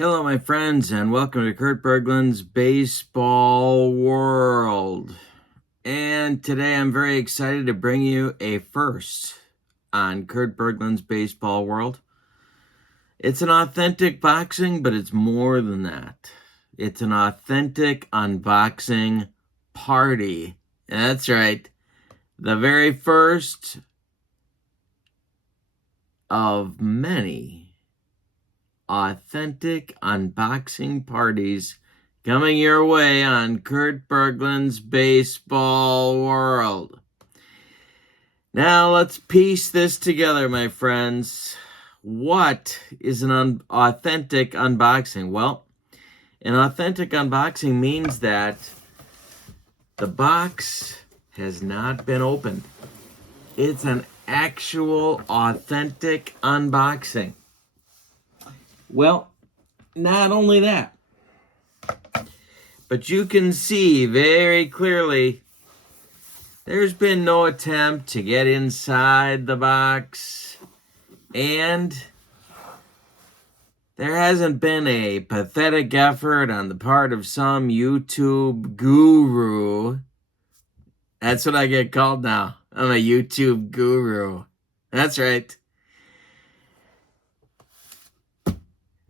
Hello, my friends, and welcome to Kurt Berglund's Baseball World. And today I'm very excited to bring you a first on Kurt Berglund's Baseball World. It's an authentic boxing, but it's more than that. It's an authentic unboxing party. That's right. The very first of many authentic unboxing parties coming your way on Kurt Berglund's Baseball World. Now let's piece this together, my friends. What is an authentic unboxing? Well, an authentic unboxing means that the box has not been opened. It's an actual authentic unboxing. Well, not only that, but you can see very clearly there's been no attempt to get inside the box, and there hasn't been a pathetic effort on the part of some YouTube guru. That's what I get called now. I'm a YouTube guru. That's right.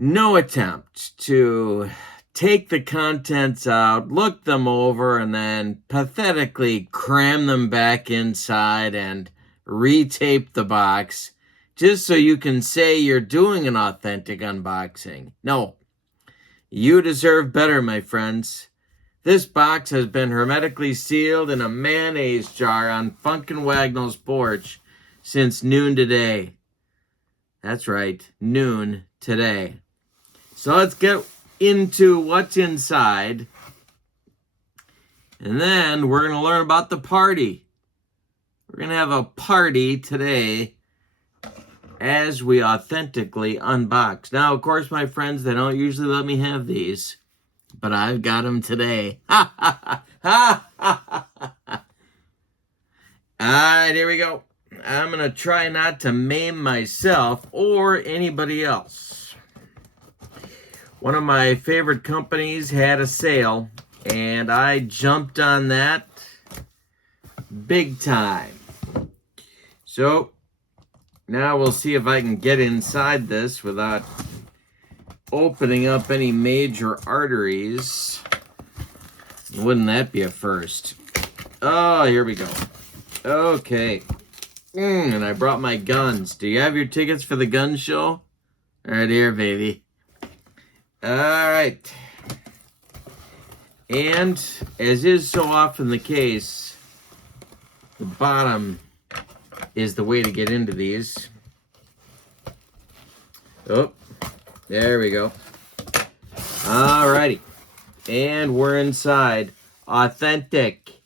No attempt to take the contents out, look them over, and then pathetically cram them back inside and retape the box just so you can say you're doing an authentic unboxing. No, you deserve better, my friends. This box has been hermetically sealed in a mayonnaise jar on Funkin' Wagnall's porch since noon today. That's right, noon today. So let's get into what's inside. And then we're going to learn about the party. We're going to have a party today as we authentically unbox. Now, of course, my friends, they don't usually let me have these, but I've got them today. Ha ha ha ha ha. All right, here we go. I'm going to try not to maim myself or anybody else. One of my favorite companies had a sale, and I jumped on that big time. So now we'll see if I can get inside this without opening up any major arteries. Wouldn't that be a first? Oh, here we go. Okay. And I brought my guns. Do you have your tickets for the gun show? Right here, baby. All right. And as is so often the case, the bottom is the way to get into these. Oh, there we go. All righty. And we're inside. Authentic.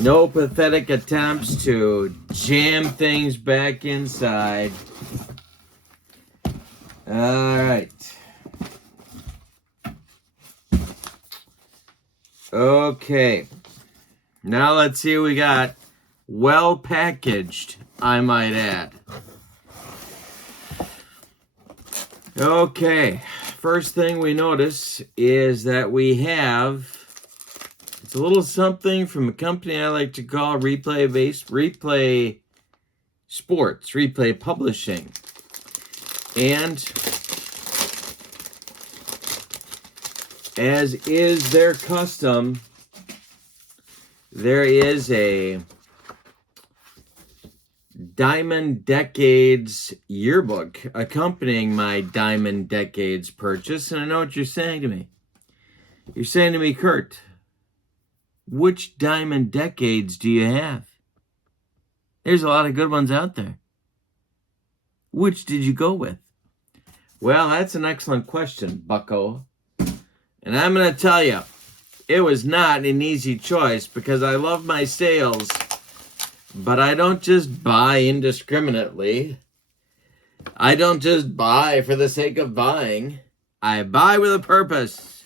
No pathetic attempts to jam things back inside. All right. Okay. Now let's see what we got. Well packaged, I might add. Okay. First thing we notice is that we have, it's a little something from a company I like to call Replay Sports, Replay Publishing. And as is their custom, there is a Diamond Decades yearbook accompanying my Diamond Decades purchase. And I know what you're saying to me. You're saying to me, Kurt, which Diamond Decades do you have? There's a lot of good ones out there. Which did you go with? Well, that's an excellent question, bucko. And I'm going to tell you, it was not an easy choice because I love my sales, but I don't just buy indiscriminately. I don't just buy for the sake of buying. I buy with a purpose.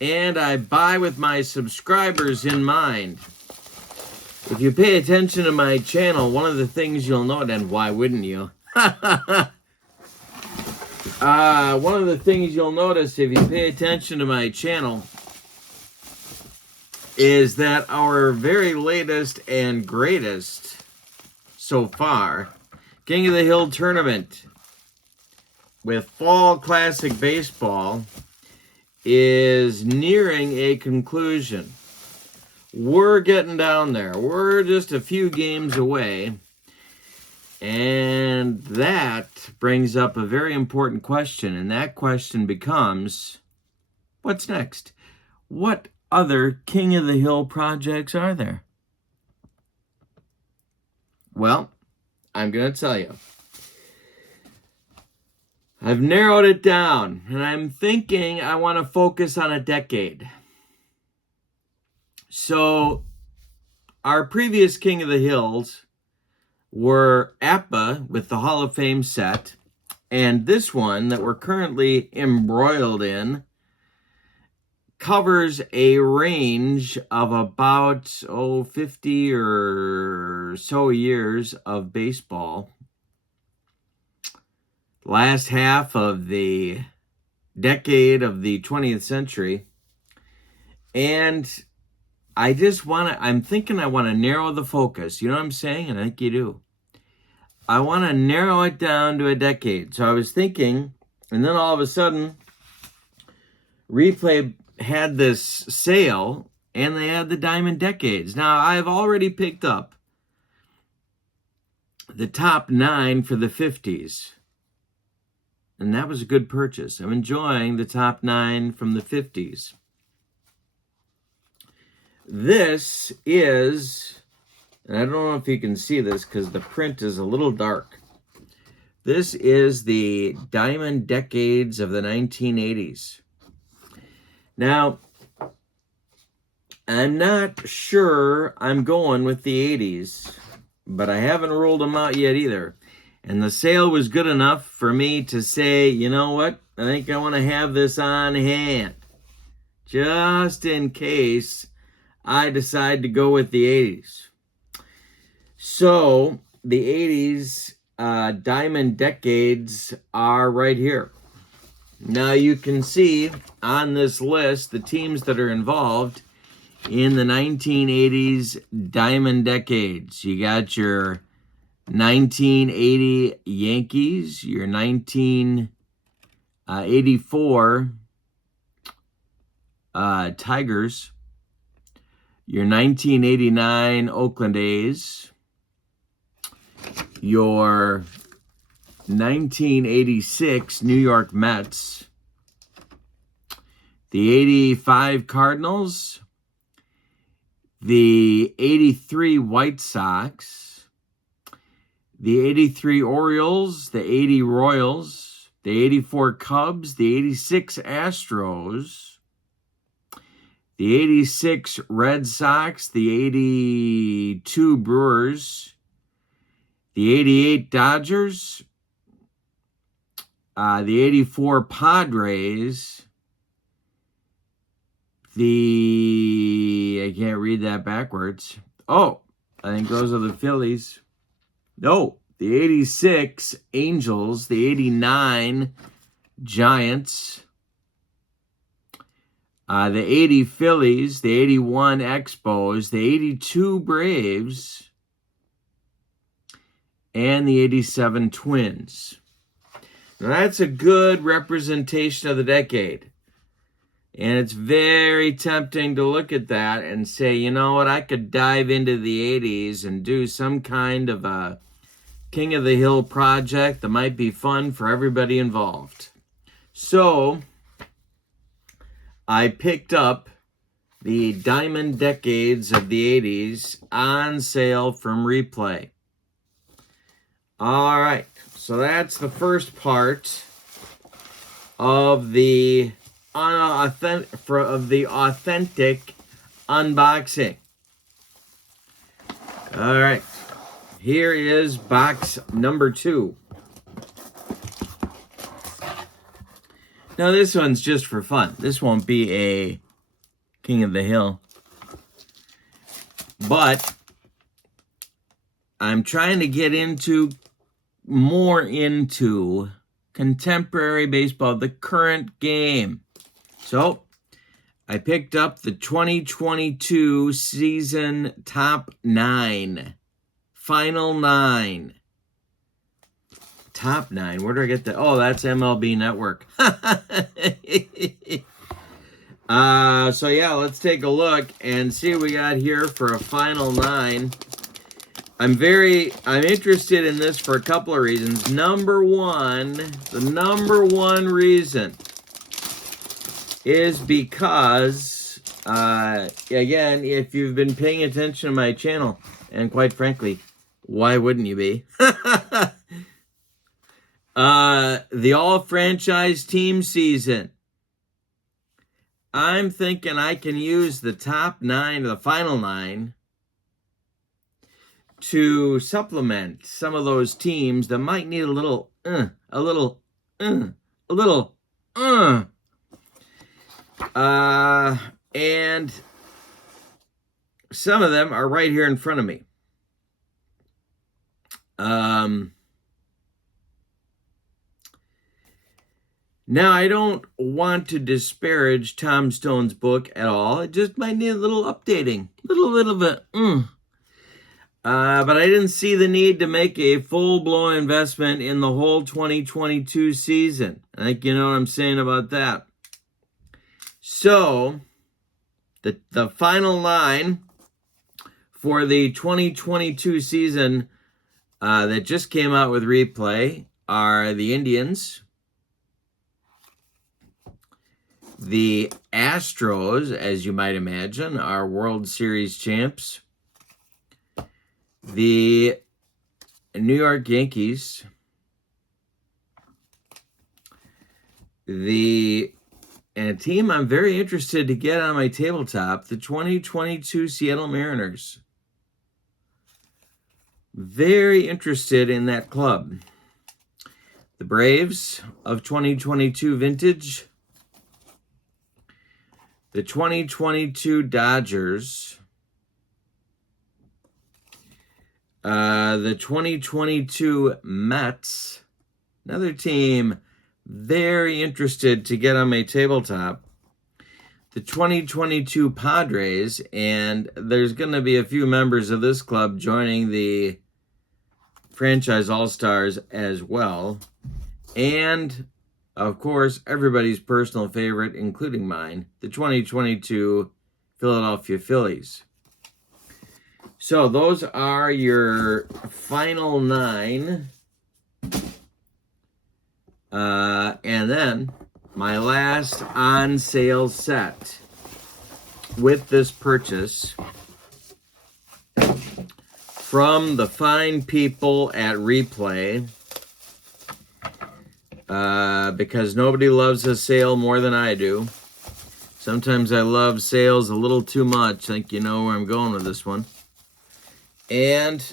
And I buy with my subscribers in mind. If you pay attention to my channel, one of the things you'll note, and why wouldn't you? One of the things you'll notice if you pay attention to my channel is that our very latest and greatest so far King of the Hill tournament with Fall Classic Baseball is nearing a conclusion. We're getting down there. We're just a few games away. And that brings up a very important question. And that question becomes, what's next? What other King of the Hill projects are there? Well, I'm going to tell you. I've narrowed it down, and I'm thinking I want to focus on a decade. So, our previous King of the Hills were APBA with the Hall of Fame set, and this one that we're currently embroiled in covers a range of about 50 or so years of baseball. Last half of the decade of the 20th century. And I'm thinking I want to narrow the focus. You know what I'm saying? And I think you do. I want to narrow it down to a decade. So I was thinking, and then all of a sudden, Replay had this sale, and they had the Diamond Decades. Now, I've already picked up the top 9 for the 50s. And that was a good purchase. I'm enjoying the top 9 from the 50s. This is, and I don't know if you can see this because the print is a little dark. This is the Diamond Decades of the 1980s. Now, I'm not sure I'm going with the 80s, but I haven't ruled them out yet either. And the sale was good enough for me to say, you know what? I think I want to have this on hand. Just in case I decide to go with the 80s. So, the 80s Diamond Decades are right here. Now, you can see on this list the teams that are involved in the 1980s Diamond Decades. You got your 1980 Yankees, your 1984 Tigers, your 1989 Oakland A's, your 1986 New York Mets, the 85 Cardinals, the 83 White Sox, the 83 Orioles, the 80 Royals, the 84 Cubs, the 86 Astros, the 86 Red Sox, the 82 Brewers, the 88 Dodgers, the 84 Padres, I can't read that backwards. Oh, I think those are the Phillies. No, the 86 Angels, the 89 Giants, the 80 Phillies, the 81 Expos, the 82 Braves, and the 87 Twins. Now that's a good representation of the decade. And it's very tempting to look at that and say, you know what, I could dive into the 80s and do some kind of a King of the Hill project that might be fun for everybody involved. So, I picked up the Diamond Decades of the 80s on sale from Replay. All right, so that's the first part of the authentic unboxing. All right, here is box number 2. Now this one's just for fun. This won't be a King of the Hill, but I'm trying to get more into contemporary baseball, the current game. So I picked up the 2022 season top 9. Final 9. Top 9. Where do I get that? Oh, that's MLB Network. So yeah, let's take a look and see what we got here for a final 9. I'm interested in this for a couple of reasons. The number one reason is because, again, if you've been paying attention to my channel, and quite frankly, why wouldn't you be? The all-franchise team season. I'm thinking I can use the top 9, the final 9, to supplement some of those teams that might need a little. And some of them are right here in front of me. Now, I don't want to disparage Tom Stone's book at all. It just might need a little updating, little bit. But I didn't see the need to make a full-blown investment in the whole 2022 season. I think you know what I'm saying about that. So, the final 9 for the 2022 season that just came out with replay are the Indians, the Astros, as you might imagine, are World Series champs, the New York Yankees, and a team I'm very interested to get on my tabletop, the 2022 Seattle Mariners. Very interested in that club. The Braves of 2022 vintage, the 2022 Dodgers, the 2022 Mets, another team very interested to get on my tabletop, the 2022 Padres, and there's going to be a few members of this club joining the franchise All-Stars as well, and of course, everybody's personal favorite, including mine, the 2022 Philadelphia Phillies. So those are your final 9. And then my last on-sale set with this purchase from the fine people at Replay. Because nobody loves a sale more than I do. Sometimes I love sales a little too much. I think you know where I'm going with this one. And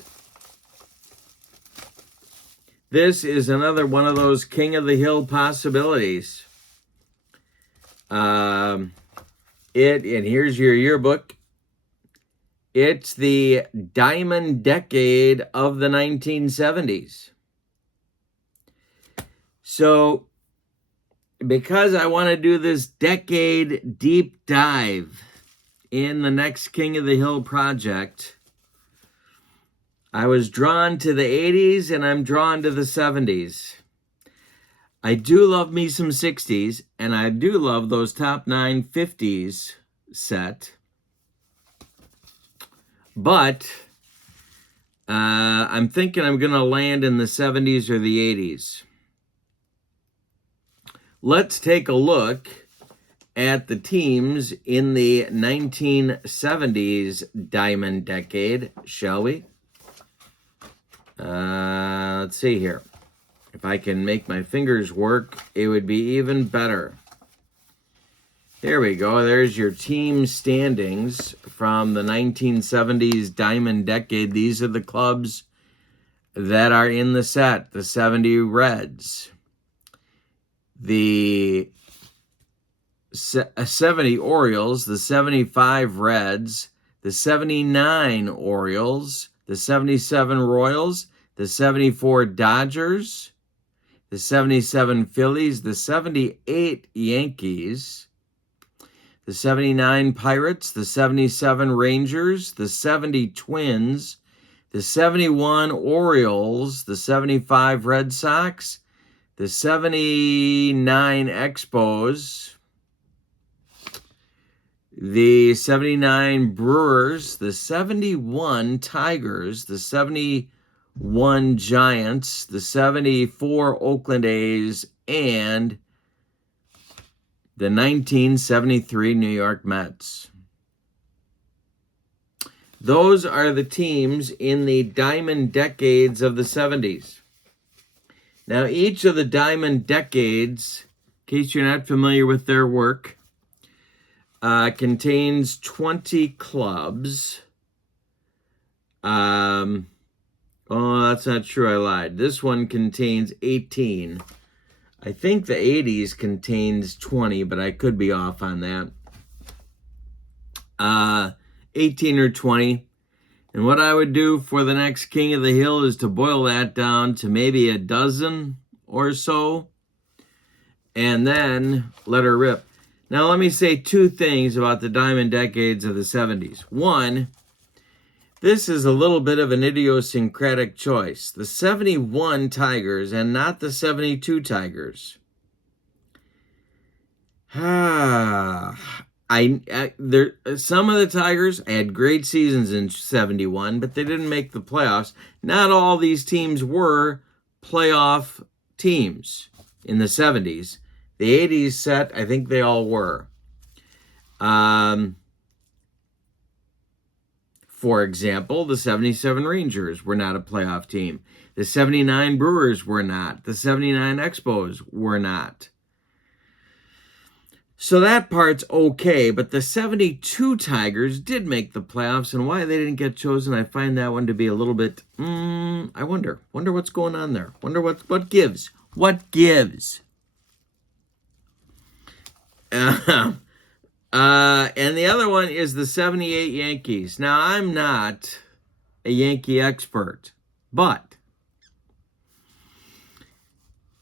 this is another one of those King of the Hill possibilities. And here's your yearbook. It's the Diamond Decade of the 1970s. So, because I want to do this decade deep dive in the next King of the Hill project, I was drawn to the 80s and I'm drawn to the 70s. I do love me some 60s, and I do love those top 9 50s set. But I'm thinking I'm going to land in the 70s or the 80s. Let's take a look at the teams in the 1970s Diamond Decade, shall we? Let's see here. If I can make my fingers work, it would be even better. There we go. There's your team standings from the 1970s Diamond Decade. These are the clubs that are in the set. The 70 Reds, the 70 Orioles, the 75 Reds, the 79 Orioles, the 77 Royals, the 74 Dodgers, the 77 Phillies, the 78 Yankees, the 79 Pirates, the 77 Rangers, the 70 Twins, the 71 Orioles, the 75 Red Sox, the 79 Expos, the 79 Brewers, the 71 Tigers, the 71 Giants, the 74 Oakland A's, and the 1973 New York Mets. Those are the teams in the Diamond Decades of the 70s. Now, each of the Diamond Decades, in case you're not familiar with their work, contains 20 clubs. Oh, that's not true. I lied. This one contains 18. I think the 80s contains 20, but I could be off on that. 18 or 20. And what I would do for the next King of the Hill is to boil that down to maybe a dozen or so, and then let her rip. Now, let me say two things about the Diamond Decades of the 70s. One, this is a little bit of an idiosyncratic choice. The 71 Tigers and not the 72 Tigers. Some of the Tigers had great seasons in 71, but they didn't make the playoffs. Not all these teams were playoff teams in the 70s. The 80s set, I think they all were. For example, the 77 Rangers were not a playoff team. The 79 Brewers were not. The 79 Expos were not. So that part's okay, but the 72 Tigers did make the playoffs, and why they didn't get chosen, I find that one to be a little bit, I wonder what's going on there. Wonder what gives. What gives? And the other one is the 78 Yankees. Now, I'm not a Yankee expert, but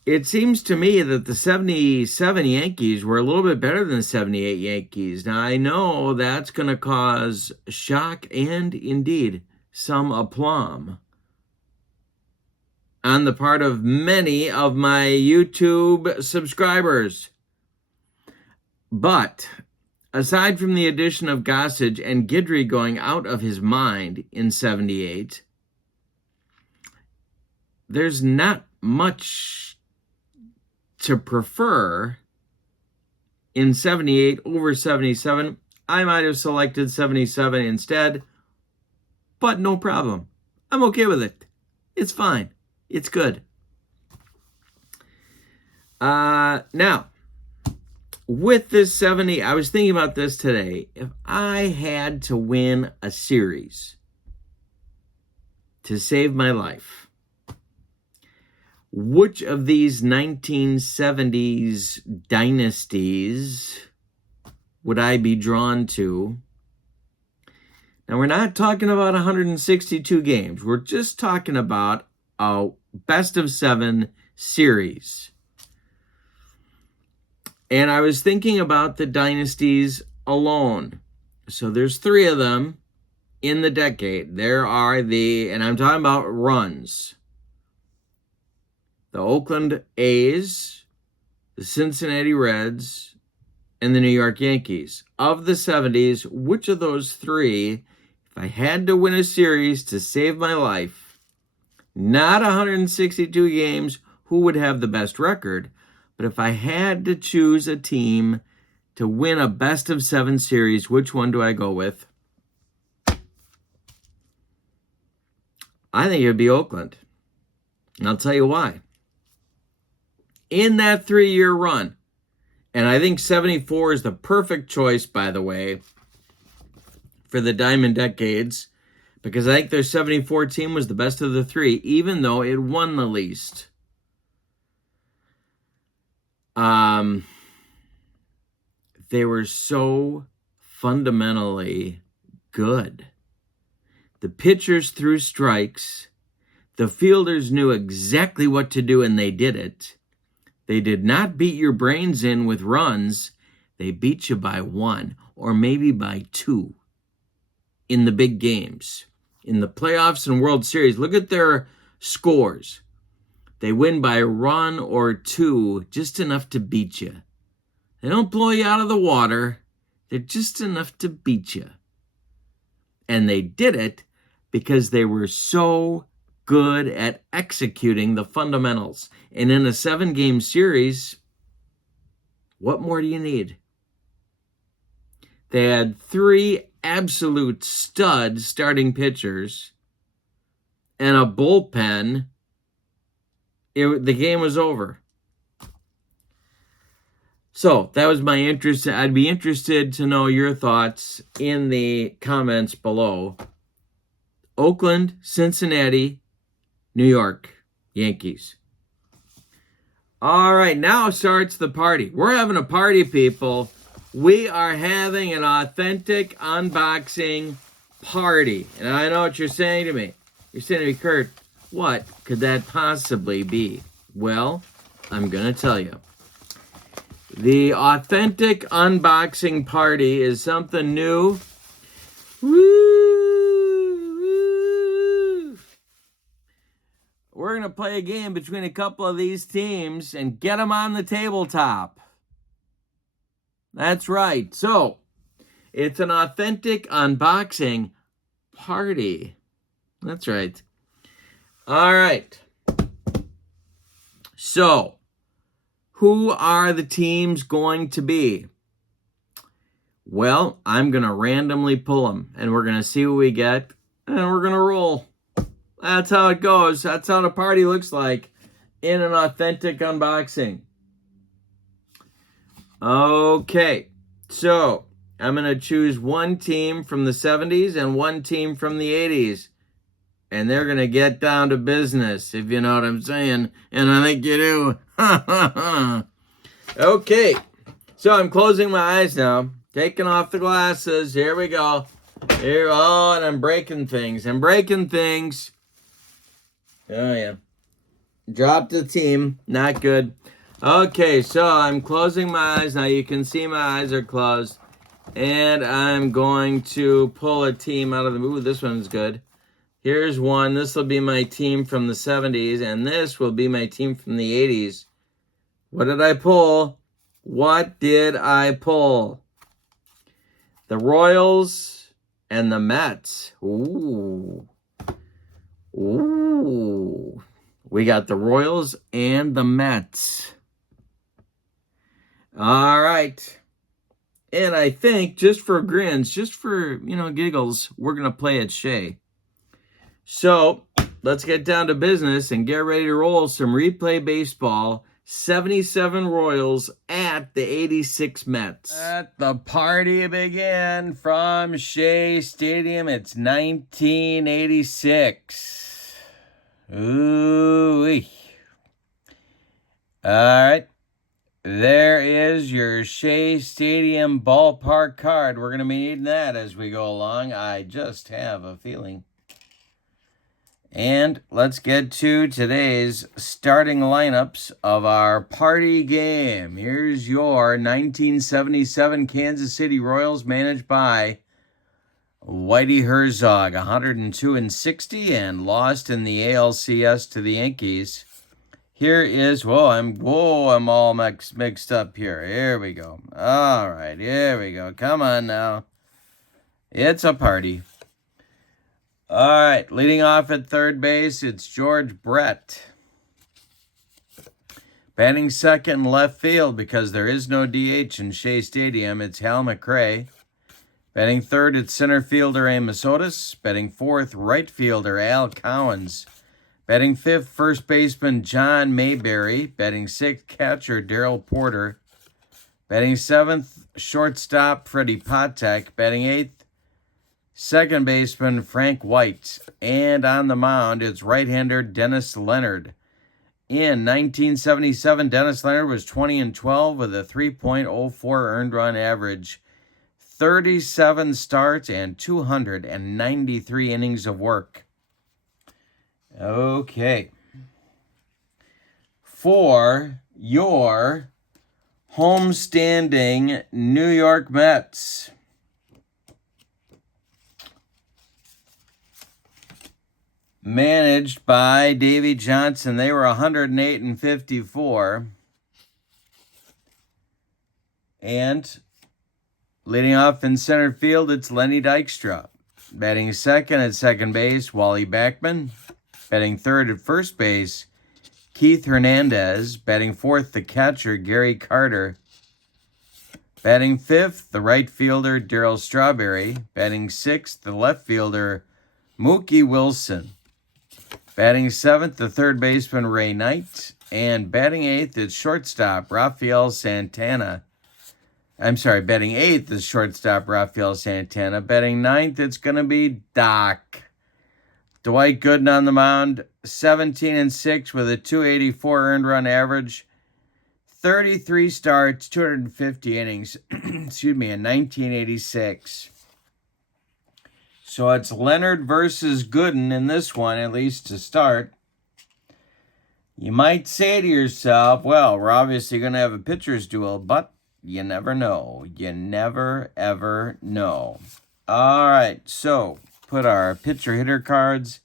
it seems to me that the 77 Yankees were a little bit better than the 78 Yankees. Now, I know that's going to cause shock and, indeed, some aplomb on the part of many of my YouTube subscribers. But aside from the addition of Gossage and Guidry going out of his mind in 78, there's not much to prefer in 78 over 77. I might have selected 77 instead, but no problem. I'm okay with it. It's fine. It's good. Now, with this 70, I was thinking about this today. If I had to win a series to save my life, which of these 1970s dynasties would I be drawn to? Now, we're not talking about 162 games. We're just talking about a best-of-7 series. And I was thinking about the dynasties alone. So there's 3 of them in the decade. There are and I'm talking about runs. The Oakland A's, the Cincinnati Reds, and the New York Yankees. Of the 70s, which of those 3, if I had to win a series to save my life, not 162 games, who would have the best record? But if I had to choose a team to win a best-of-7 series, which one do I go with? I think it would be Oakland. And I'll tell you why. In that 3-year run, and I think 74 is the perfect choice, by the way, for the Diamond Decades, because I think their 74 team was the best of the 3, even though it won the least. They were so fundamentally good. The pitchers threw strikes. The fielders knew exactly what to do, and they did it. They did not beat your brains in with runs. They beat you by 1 or maybe by 2 in the big games. In the playoffs and World Series, look at their scores. They win by a run or 2, just enough to beat you. They don't blow you out of the water. They're just enough to beat you. And they did it because they were so good at executing the fundamentals. And in a 7-game series, what more do you need? They had 3 absolute stud starting pitchers and a bullpen. The game was over. So that was my interest. I'd be interested to know your thoughts in the comments below. Oakland, Cincinnati, New York, Yankees. All right, now starts the party. We're having a party, people. We are having an authentic unboxing party. And I know what you're saying to me. You're saying to me, Kurt, what could that possibly be? Well, I'm going to tell you. The authentic unboxing party is something new. Woo! We're going to play a game between a couple of these teams and get them on the tabletop. That's right. So, it's an authentic unboxing party. That's right. All right. So, who are the teams going to be? Well, I'm going to randomly pull them, and we're going to see what we get, and we're going to roll. That's how it goes. That's how the party looks like in an authentic unboxing. Okay, so I'm going to choose one team from the 70s and one team from the 80s. And they're going to get down to business, if you know what I'm saying. And I think you do. Okay, so I'm closing my eyes now. Taking off the glasses. Here we go. Here, oh, and I'm breaking things. Oh, yeah. Dropped the team. Not good. Okay, so I'm closing my eyes. Now you can see my eyes are closed. And I'm going to pull a team out of the... Ooh, this one's good. Here's one. This will be my team from the 70s. And this will be my team from the 80s. What did I pull? What did I pull? The Royals and the Mets. Ooh. Ooh. We got the Royals and the Mets. All right. And I think, just for grins, just for, giggles, we're going to play at Shea. So, let's get down to business and get ready to roll some replay baseball. 77 Royals at the 86 Mets. Let the party begin from Shea Stadium. It's 1986. Ooh-wee. All right. There is your Shea Stadium ballpark card. We're going to be needing that as we go along. I just have a feeling. And let's get to today's starting lineups of our party game. Here's your 1977 Kansas City Royals, managed by Whitey Herzog, 102-60, and lost in the ALCS to the Yankees. Here is, I'm all mixed up here. Here we go. All right, here we go. Come on now. It's a party. All right, leading off at third base, it's George Brett. Batting second in left field, because there is no DH in Shea Stadium, it's Hal McRae. Batting third, it's center fielder Amos Otis. Batting fourth, right fielder Al Cowens. Batting fifth, first baseman John Mayberry. Batting sixth, catcher Darrell Porter. Batting seventh, shortstop Freddie Patek. Batting eighth, second baseman Frank White. And on the mound, it's right-hander Dennis Leonard. In 1977, Dennis Leonard was 20-12 with a 3.04 earned run average, 37 starts, and 293 innings of work. Okay. For your homestanding New York Mets. Managed by Davey Johnson. They were 108-54. And leading off in center field, it's Lenny Dykstra. Batting second at second base, Wally Backman. Batting third at first base, Keith Hernandez. Batting fourth, the catcher, Gary Carter. Batting fifth, the right fielder, Darryl Strawberry. Batting sixth, the left fielder, Mookie Wilson. Batting seventh, the third baseman, Ray Knight. And batting eighth, it's shortstop, Rafael Santana. Batting eighth is shortstop Rafael Santana. Batting ninth, it's going to be Doc. Dwight Gooden on the mound, 17-6 with a 284 earned run average. 33 starts, 250 innings, in 1986. So it's Leonard versus Gooden in this one, at least to start. You might say to yourself, well, we're obviously going to have a pitcher's duel, but you never know. You never, ever know. All right, so put our pitcher-hitter cards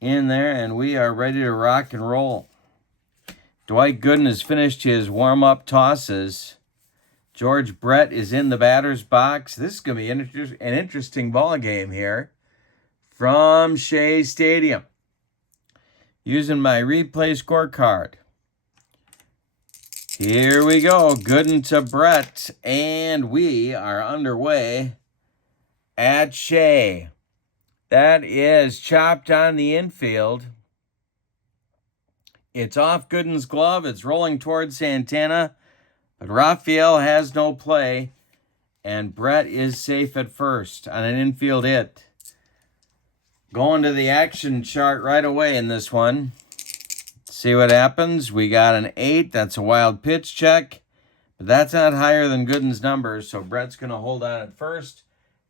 in there, and we are ready to rock and roll. Dwight Gooden has finished his warm-up tosses. George Brett is in the batter's box. This is going to be an interesting ball game here from Shea Stadium. Using my replay scorecard. Here we go. Gooden to Brett, and we are underway at Shea. That is chopped on the infield. It's off Gooden's glove. It's rolling towards Santana, but Rafael has no play, and Brett is safe at first on an infield hit. Going to the action chart right away in this one. See what happens. We got an 8. That's a wild pitch check. But that's not higher than Gooden's numbers, so Brett's going to hold on at first.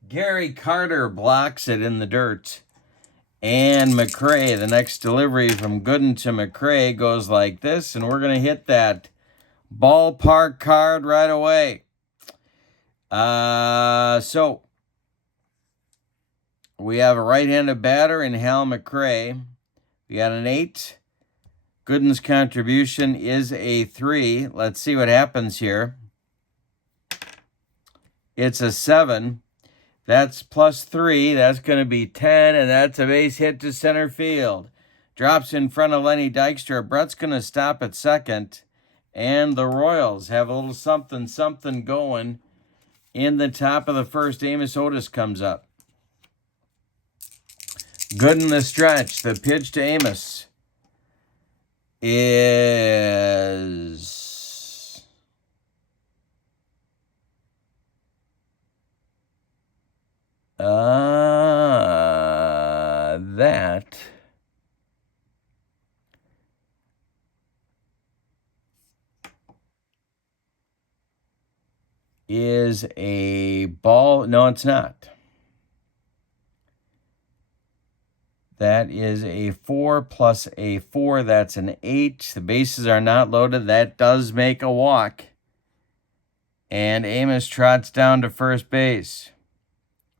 Gary Carter blocks it in the dirt. And McRae, the next delivery from Gooden to McRae goes like this, and we're going to hit that ballpark card right away. So we have a right-handed batter in Hal McRae. We got an 8. Gooden's contribution is a 3. Let's see what happens here. It's a 7. That's plus 3. That's going to be 10, and that's a base hit to center field. Drops in front of Lenny Dykstra. Brett's going to stop at second, and the Royals have a little something going in the top of the first. Amos Otis comes up. Gooden the stretch. The pitch to Amos is that is a ball. No, it's not. That is a 4 plus a 4. That's an 8. The bases are not loaded. That does make a walk. And Amos trots down to first base.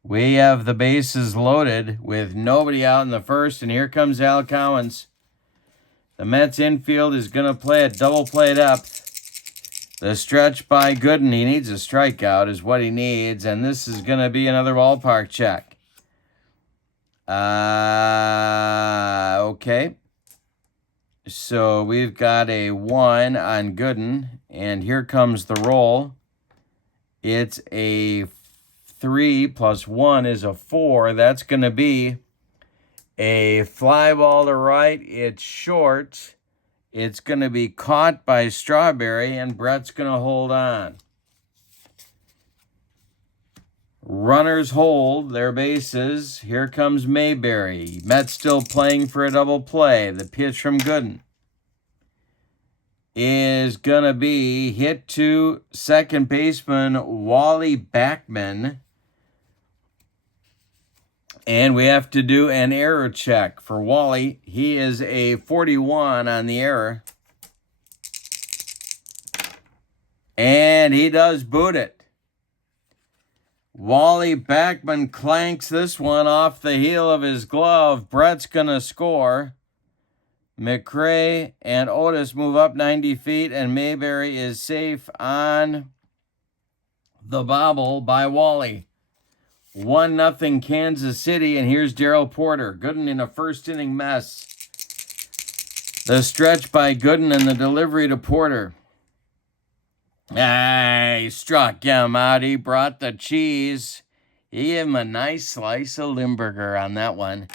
We have the bases loaded with nobody out in the first. And here comes Al Cowens. The Mets infield is going to play a double play depth. The stretch by Gooden. He needs a strikeout is what he needs. And this is going to be another ballpark check. Okay. So we've got a 1 on Gooden, and here comes the roll. It's a 3 plus 1 is a 4. That's going to be a fly ball to right. It's short. It's going to be caught by Strawberry, and Brett's going to hold on. Runners hold their bases. Here comes Mayberry. Mets still playing for a double play. The pitch from Gooden is going to be hit to second baseman Wally Backman. And we have to do an error check for Wally. He is a 41 on the error. And he does boot it. Wally Backman clanks this one off the heel of his glove. Brett's going to score. McRae and Otis move up 90 feet, and Mayberry is safe on the bobble by Wally. 1-0 Kansas City, and here's Darrell Porter. Gooden in a first inning mess. The stretch by Gooden and the delivery to Porter. He struck him out. He brought the cheese. He gave him a nice slice of Limburger on that one.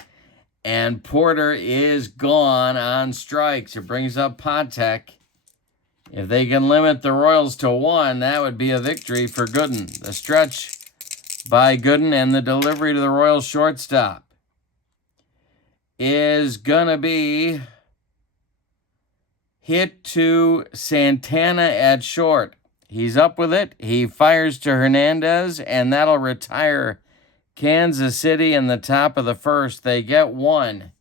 And Porter is gone on strikes. It brings up Patek. If they can limit the Royals to 1, that would be a victory for Gooden. The stretch by Gooden and the delivery to the Royals shortstop is going to be hit to Santana at short. He's up with it. He fires to Hernandez, and that'll retire Kansas City in the top of the first. They get 1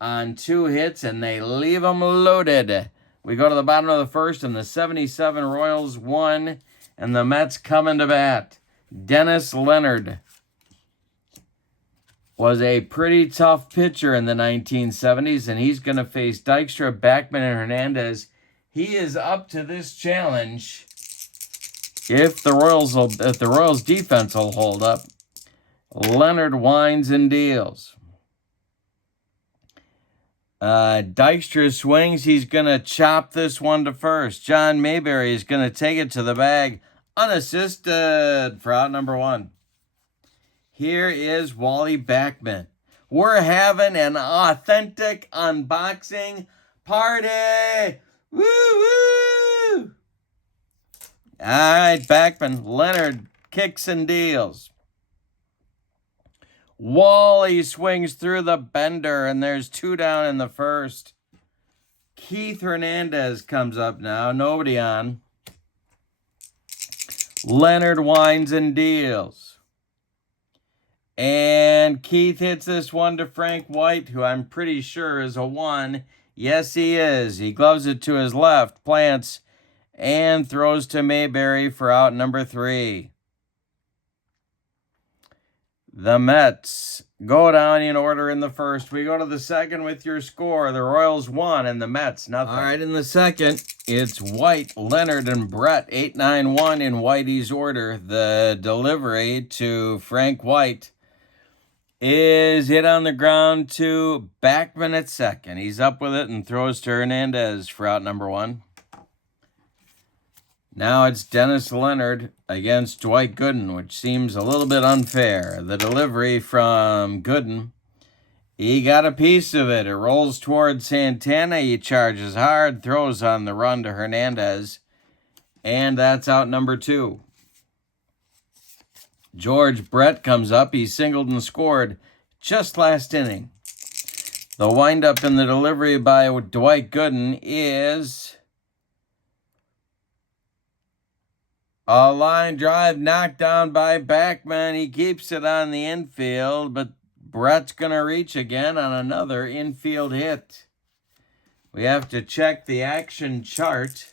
on 2 hits, and they leave them loaded. We go to the bottom of the first, and the 77 Royals won, and the Mets coming to bat. Dennis Leonard was a pretty tough pitcher in the 1970s, and he's going to face Dykstra, Backman, and Hernandez. He is up to this challenge if the Royals defense will hold up. Leonard winds and deals. Dykstra swings. He's going to chop this one to first. John Mayberry is going to take it to the bag unassisted for out number 1. Here is Wally Backman. We're having an authentic unboxing party. Woo woo! All right, Backman. Leonard kicks and deals. Wally swings through the bender, and there's 2 down in the first. Keith Hernandez comes up now. Nobody on. Leonard winds and deals. And Keith hits this one to Frank White, who I'm pretty sure is a 1. Yes, he is. He gloves it to his left, plants, and throws to Mayberry for out number 3. The Mets go down in order in the first. We go to the second with your score. The Royals 1 and the Mets nothing. All right, in the second, it's White, Leonard, and Brett. 8-9-1 in Whitey's order. The delivery to Frank White is hit on the ground to Backman at second. He's up with it and throws to Hernandez for out number 1. Now it's Dennis Leonard against Dwight Gooden, which seems a little bit unfair. The delivery from Gooden, he got a piece of it. It rolls towards Santana. He charges hard, throws on the run to Hernandez, and that's out number 2. George Brett comes up. He singled and scored just last inning. The windup in the delivery by Dwight Gooden is a line drive knocked down by Backman. He keeps it on the infield, but Brett's going to reach again on another infield hit. We have to check the action chart.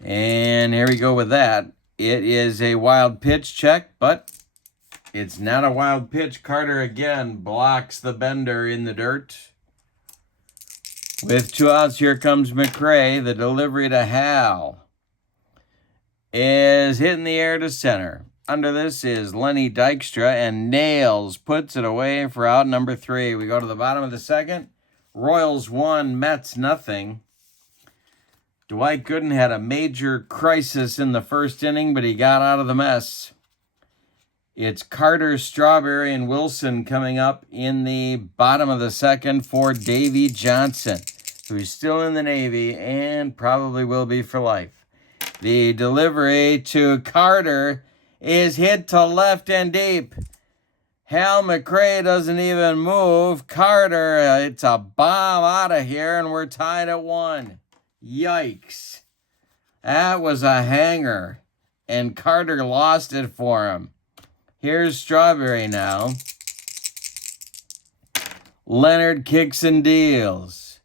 And here we go with that. It is a wild pitch check, but it's not a wild pitch. Carter again blocks the bender in the dirt. With 2 outs, here comes McRae. The delivery to Hal is hit in the air to center. Under this is Lenny Dykstra, and nails, puts it away for out number 3. We go to the bottom of the second. Royals 1, Mets nothing. Dwight Gooden had a major crisis in the first inning, but he got out of the mess. It's Carter, Strawberry, and Wilson coming up in the bottom of the second for Davey Johnson, who's still in the Navy and probably will be for life. The delivery to Carter is hit to left and deep. Hal McRae doesn't even move. Carter, it's a bomb out of here, and we're tied at 1. Yikes. That was a hanger, and Carter lost it for him. Here's Strawberry now. Leonard kicks and deals.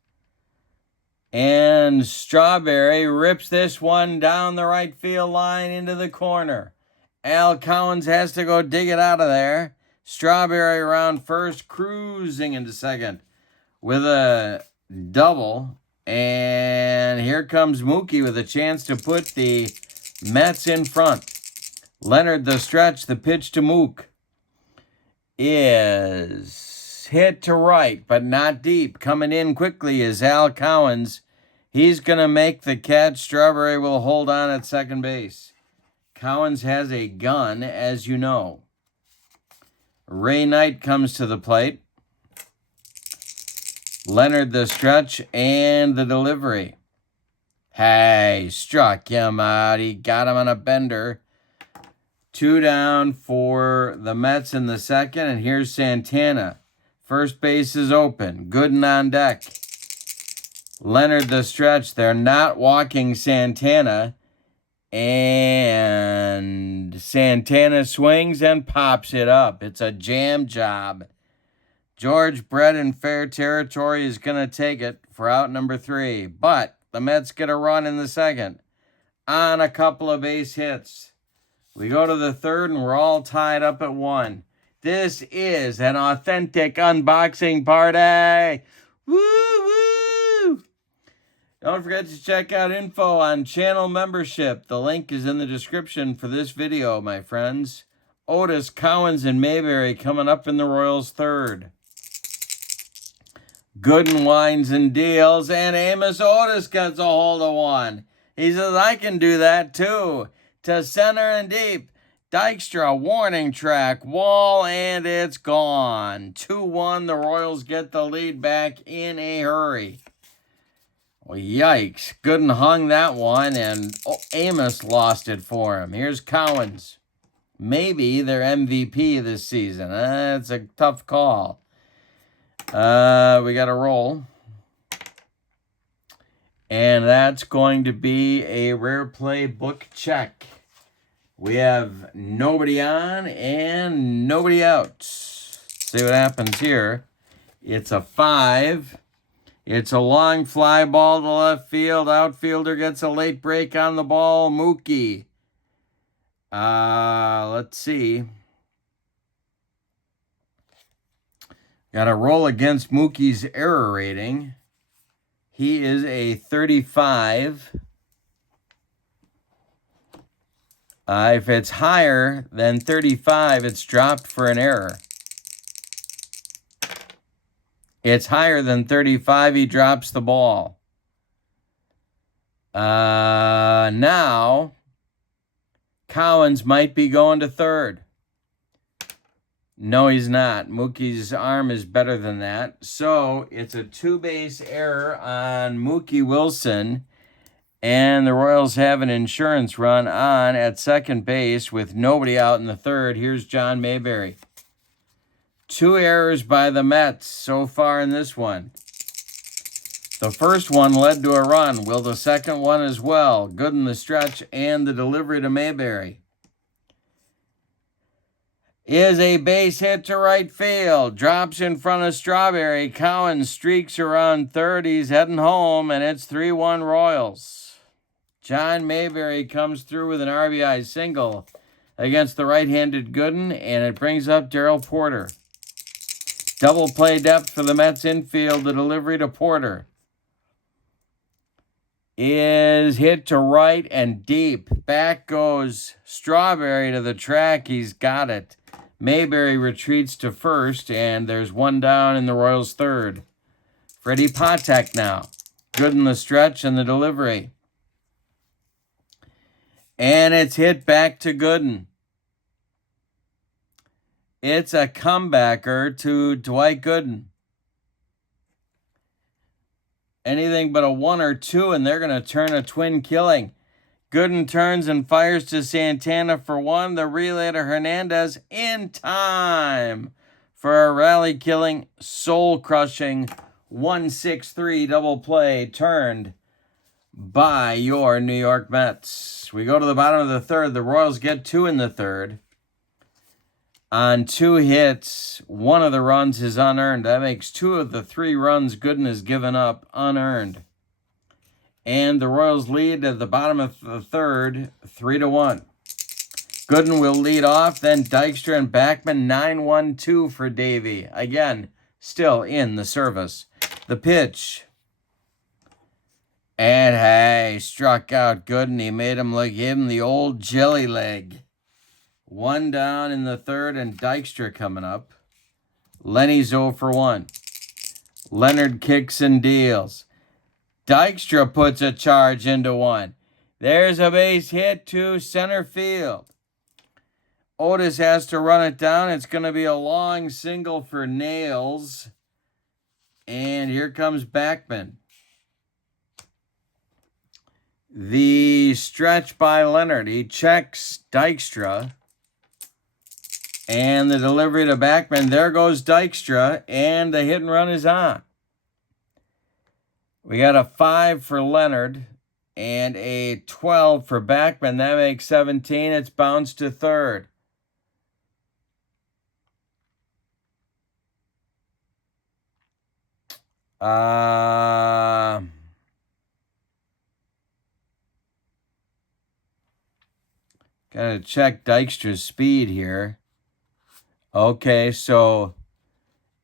And And Strawberry rips this one down the right field line into the corner. Al Cowens has to go dig it out of there. Strawberry around first, cruising into second with a double. And here comes Mookie with a chance to put the Mets in front. Leonard the stretch, the pitch to Mook is hit to right, but not deep. Coming in quickly is Al Cowens. He's going to make the catch. Strawberry will hold on at second base. Cowens has a gun, as you know. Ray Knight comes to the plate. Leonard the stretch and the delivery. Hey, struck him out. He got him on a bender. 2 down for the Mets in the second, and here's Santana. First base is open. Gooden on deck. Leonard the stretch. They're not walking Santana. And Santana swings and pops it up. It's a jam job. George Brett in fair territory is going to take it for out number 3. But the Mets get a run in the second on a couple of base hits. We go to the third and we're all tied up at 1. This is an authentic unboxing party. Woo woo! Don't forget to check out info on channel membership. The link is in the description for this video, my friends. Otis, Cowens, and Mayberry coming up in the Royals' third. Gooden winds and deals, and Amos Otis gets a hold of one. He says, I can do that too. To center and deep. Dykstra, warning track, wall, and it's gone. 2-1, the Royals get the lead back in a hurry. Well, yikes. Gooden hung that one, and Amos lost it for him. Here's Cowens. Maybe their MVP this season. It's a tough call. We got a roll. And that's going to be a rare play book check. We have nobody on and nobody out. Let's see what happens here. It's a 5. It's a long fly ball to left field. Outfielder gets a late break on the ball. Mookie. Let's see. Got a roll against Mookie's error rating. He is a 35. If it's higher than 35, it's dropped for an error. It's higher than 35, he drops the ball. Now, Cowens might be going to third. No, he's not. Mookie's arm is better than that. So it's a 2-base error on Mookie Wilson. And the Royals have an insurance run on at second base with nobody out in the third. Here's John Mayberry. 2 errors by the Mets so far in this one. The first one led to a run. Will the second one as well? Gooden the stretch and the delivery to Mayberry. Is a base hit to right field. Drops in front of Strawberry. Cowens streaks around third. He's heading home, and it's 3-1 Royals. John Mayberry comes through with an RBI single against the right-handed Gooden, and it brings up Darrell Porter. Double play depth for the Mets infield. The delivery to Porter is hit to right and deep. Back goes Strawberry to the track. He's got it. Mayberry retreats to first, and there's 1 down in the Royals' third. Freddie Patek now. Gooden the stretch and the delivery. And it's hit back to Gooden. It's a comebacker to Dwight Gooden. Anything but a 1 or 2, and they're going to turn a twin killing. Gooden turns and fires to Santana for 1. The relay to Hernandez in time for a rally-killing, soul-crushing 1-6-3 double play turned by your New York Mets. We go to the bottom of the third. The Royals get 2 in the third. On 2 hits, 1 of the runs is unearned. That makes 2 of the 3 runs Gooden has given up unearned. And the Royals lead at the bottom of the third, 3-1. Gooden will lead off, then Dykstra and Backman, 9-1-2 for Davey. Again, still in the service. The pitch. And hey, struck out Gooden. He made him give him the old jelly leg. 1 down in the third, and Dykstra coming up. Lenny's 0 for 1. Leonard kicks and deals. Dykstra puts a charge into one. There's a base hit to center field. Otis has to run it down. It's going to be a long single for Nails. And here comes Backman. The stretch by Leonard. He checks Dykstra. And the delivery to Backman. There goes Dykstra. And the hit and run is on. We got a 5 for Leonard and a 12 for Backman. That makes 17. It's bounced to third. Gotta check Dykstra's speed here. Okay, so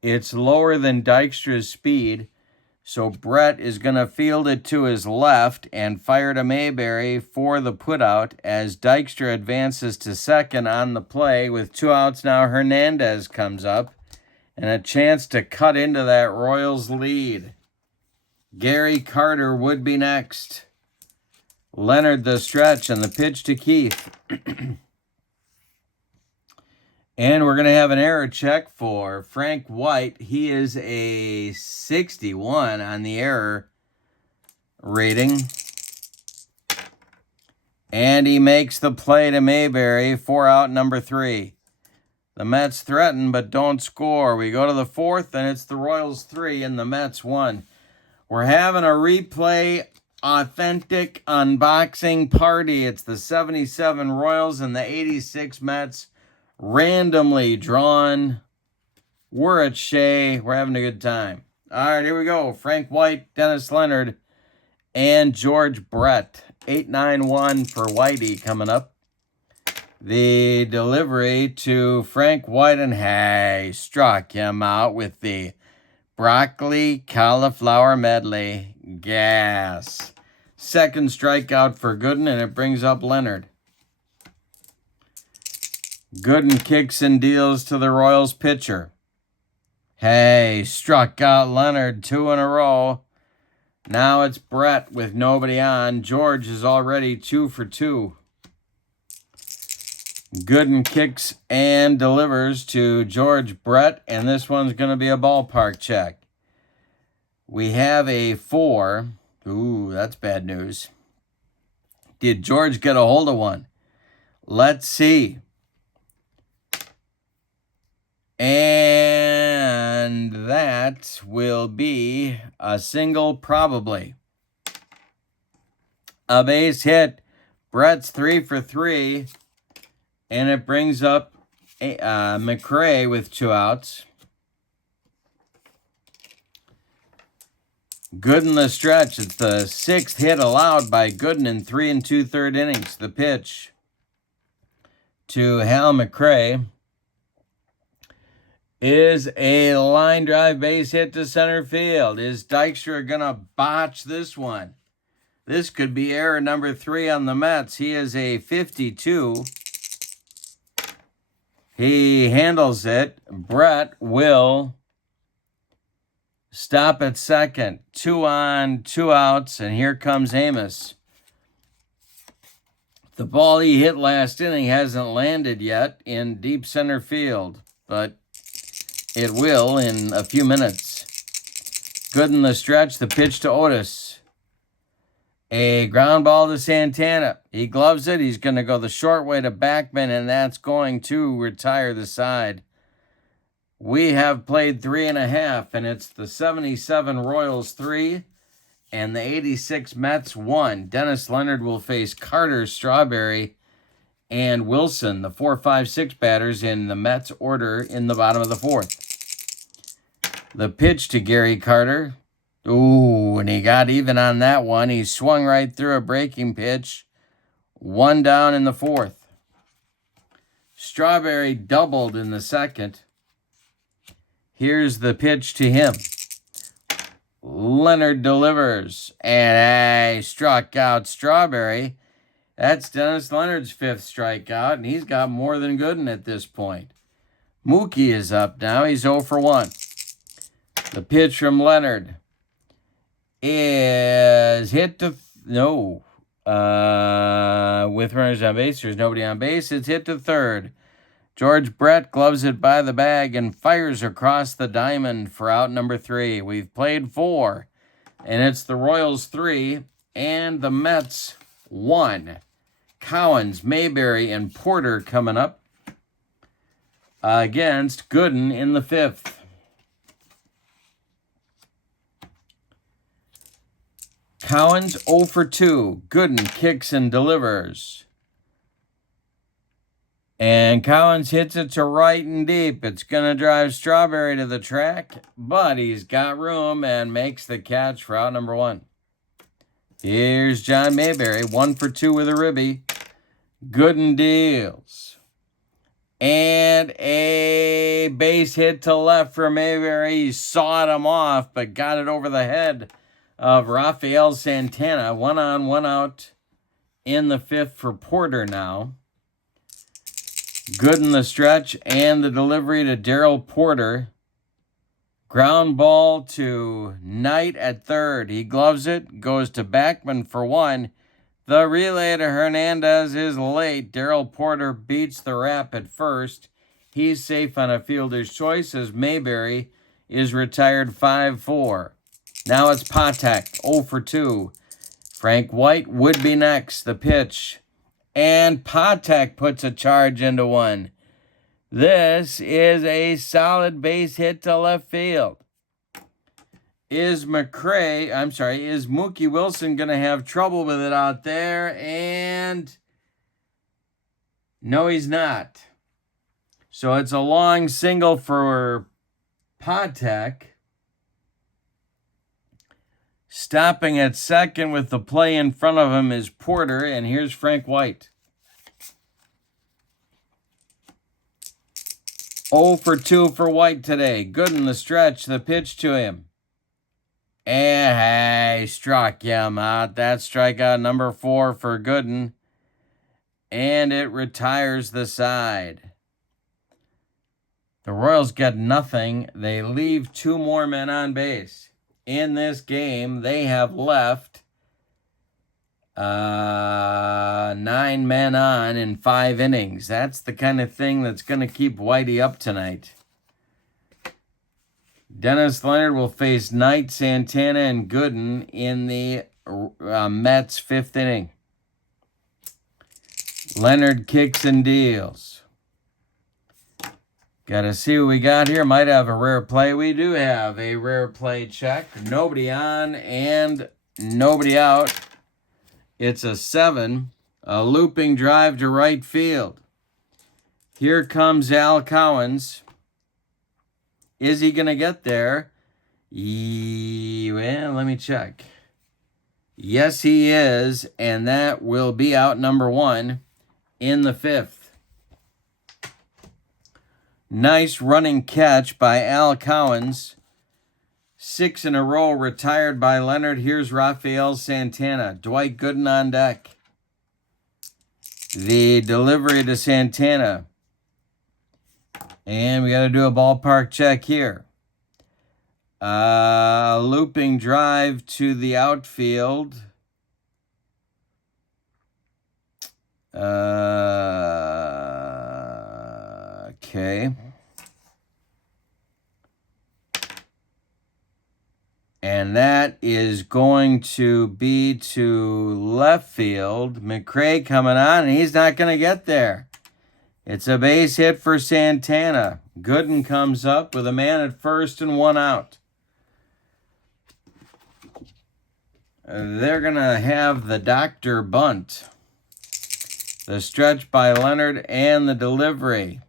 it's lower than Dykstra's speed. So Brett is going to field it to his left and fire to Mayberry for the putout as Dykstra advances to second on the play. With 2 outs now, Hernandez comes up and a chance to cut into that Royals lead. Gary Carter would be next. Leonard the stretch and the pitch to Keith. And we're going to have an error check for Frank White. He is a 61 on the error rating. And he makes the play to Mayberry, 4 out, number 3. The Mets threaten but don't score. We go to the fourth, and it's the Royals 3 and the Mets 1. We're having a replay authentic unboxing party. It's the 77 Royals and the 86 Mets. Randomly drawn. We're at Shea. We're having a good time. All right, here we go. Frank White, Dennis Leonard, and George Brett. 8-9-1 for Whitey coming up. The delivery to Frank White, and hey, struck him out with the broccoli cauliflower medley. Gas. Second strikeout for Gooden, and it brings up Leonard. Gooden kicks and deals to the Royals pitcher. Hey, struck out Leonard 2 in a row. Now it's Brett with nobody on. George is already 2 for 2. Gooden kicks and delivers to George Brett, and this one's going to be a ballpark check. We have a 4. Ooh, that's bad news. Did George get a hold of one? Let's see. And that will be a single, probably. A base hit. Brett's 3 for 3. And it brings up McRae with 2 outs. Gooden the stretch. It's the 6th hit allowed by Gooden in 3 2/3 innings. The pitch to Hal McRae is a line drive base hit to center field. Is Dykstra going to botch this one? This could be error number 3 on the Mets. He is a 52. He handles it. Brett will stop at second. 2 on, 2 outs, and here comes Amos. The ball he hit last inning hasn't landed yet in deep center field, but it will in a few minutes. Gooden the stretch, the pitch to Otis. A ground ball to Santana. He gloves it. He's going to go the short way to Backman, and that's going to retire the side. We have played 3.5, and it's the 77 Royals 3 and the 86 Mets 1. Dennis Leonard will face Carter, Strawberry, and Wilson, the 4, 5, 6 batters in the Mets order in the bottom of the fourth. The pitch to Gary Carter. Ooh, and he got even on that one. He swung right through a breaking pitch. 1 down in the 4th. Strawberry doubled in the 2nd. Here's the pitch to him. Leonard delivers, and struck out Strawberry. That's Dennis Leonard's 5th strikeout, and he's got more than Gooden at this point. Mookie is up now. He's 0 for 1. The pitch from Leonard is hit to with runners on base. There's nobody on base. It's hit to third. George Brett gloves it by the bag and fires across the diamond for out number 3. We've played 4, and it's the Royals 3 and the Mets 1. Cowens, Mayberry, and Porter coming up against Gooden in the 5th. Cowens 0 for 2. Gooden kicks and delivers. And Cowens hits it to right and deep. It's going to drive Strawberry to the track, but he's got room and makes the catch for out number 1. Here's John Mayberry, 1 for 2 with a ribby. Gooden deals. And a base hit to left for Mayberry. He sawed him off, but got it over the head of Rafael Santana. 1 on, 1 out in the 5th for Porter now. Gooden the stretch and the delivery to Darrell Porter. Ground ball to Knight at third. He gloves it, goes to Backman for 1. The relay to Hernandez is late. Darrell Porter beats the rap at first. He's safe on a fielder's choice as Mayberry is retired 5-4. Now it's Patek, 0 for 2. Frank White would be next. The pitch. And Patek puts a charge into 1. This is a solid base hit to left field. Is Mookie Wilson going to have trouble with it out there? And no, he's not. So it's a long single for Patek. Stopping at second with the play in front of him is Porter, and here's Frank White. 0 for 2 for White today. Gooden the stretch, the pitch to him. And he struck him out. That's strikeout number 4 for Gooden. And it retires the side. The Royals get nothing. They leave 2 more men on base. In this game, they have left 9 men on in 5 innings. That's the kind of thing that's going to keep Whitey up tonight. Dennis Leonard will face Knight, Santana, and Gooden in the Mets' 5th inning. Leonard kicks and deals. Got to see what we got here. Might have a rare play. We do have a rare play check. Nobody on and nobody out. It's a 7. A looping drive to right field. Here comes Al Cowens. Is he going to get there? Well, let me check. Yes, he is. And that will be out number 1 in the 5th. Nice running catch by Al Cowens. 6 in a row retired by Leonard. Here's Rafael Santana. Dwight Gooden on deck. The delivery to Santana. And we got to do a ballpark check here. Looping drive to the outfield. Okay. And that is going to be to left field. McRae coming on, and he's not going to get there. It's a base hit for Santana. Gooden comes up with a man at first and 1 out. They're going to have the doctor bunt. The stretch by Leonard and the delivery.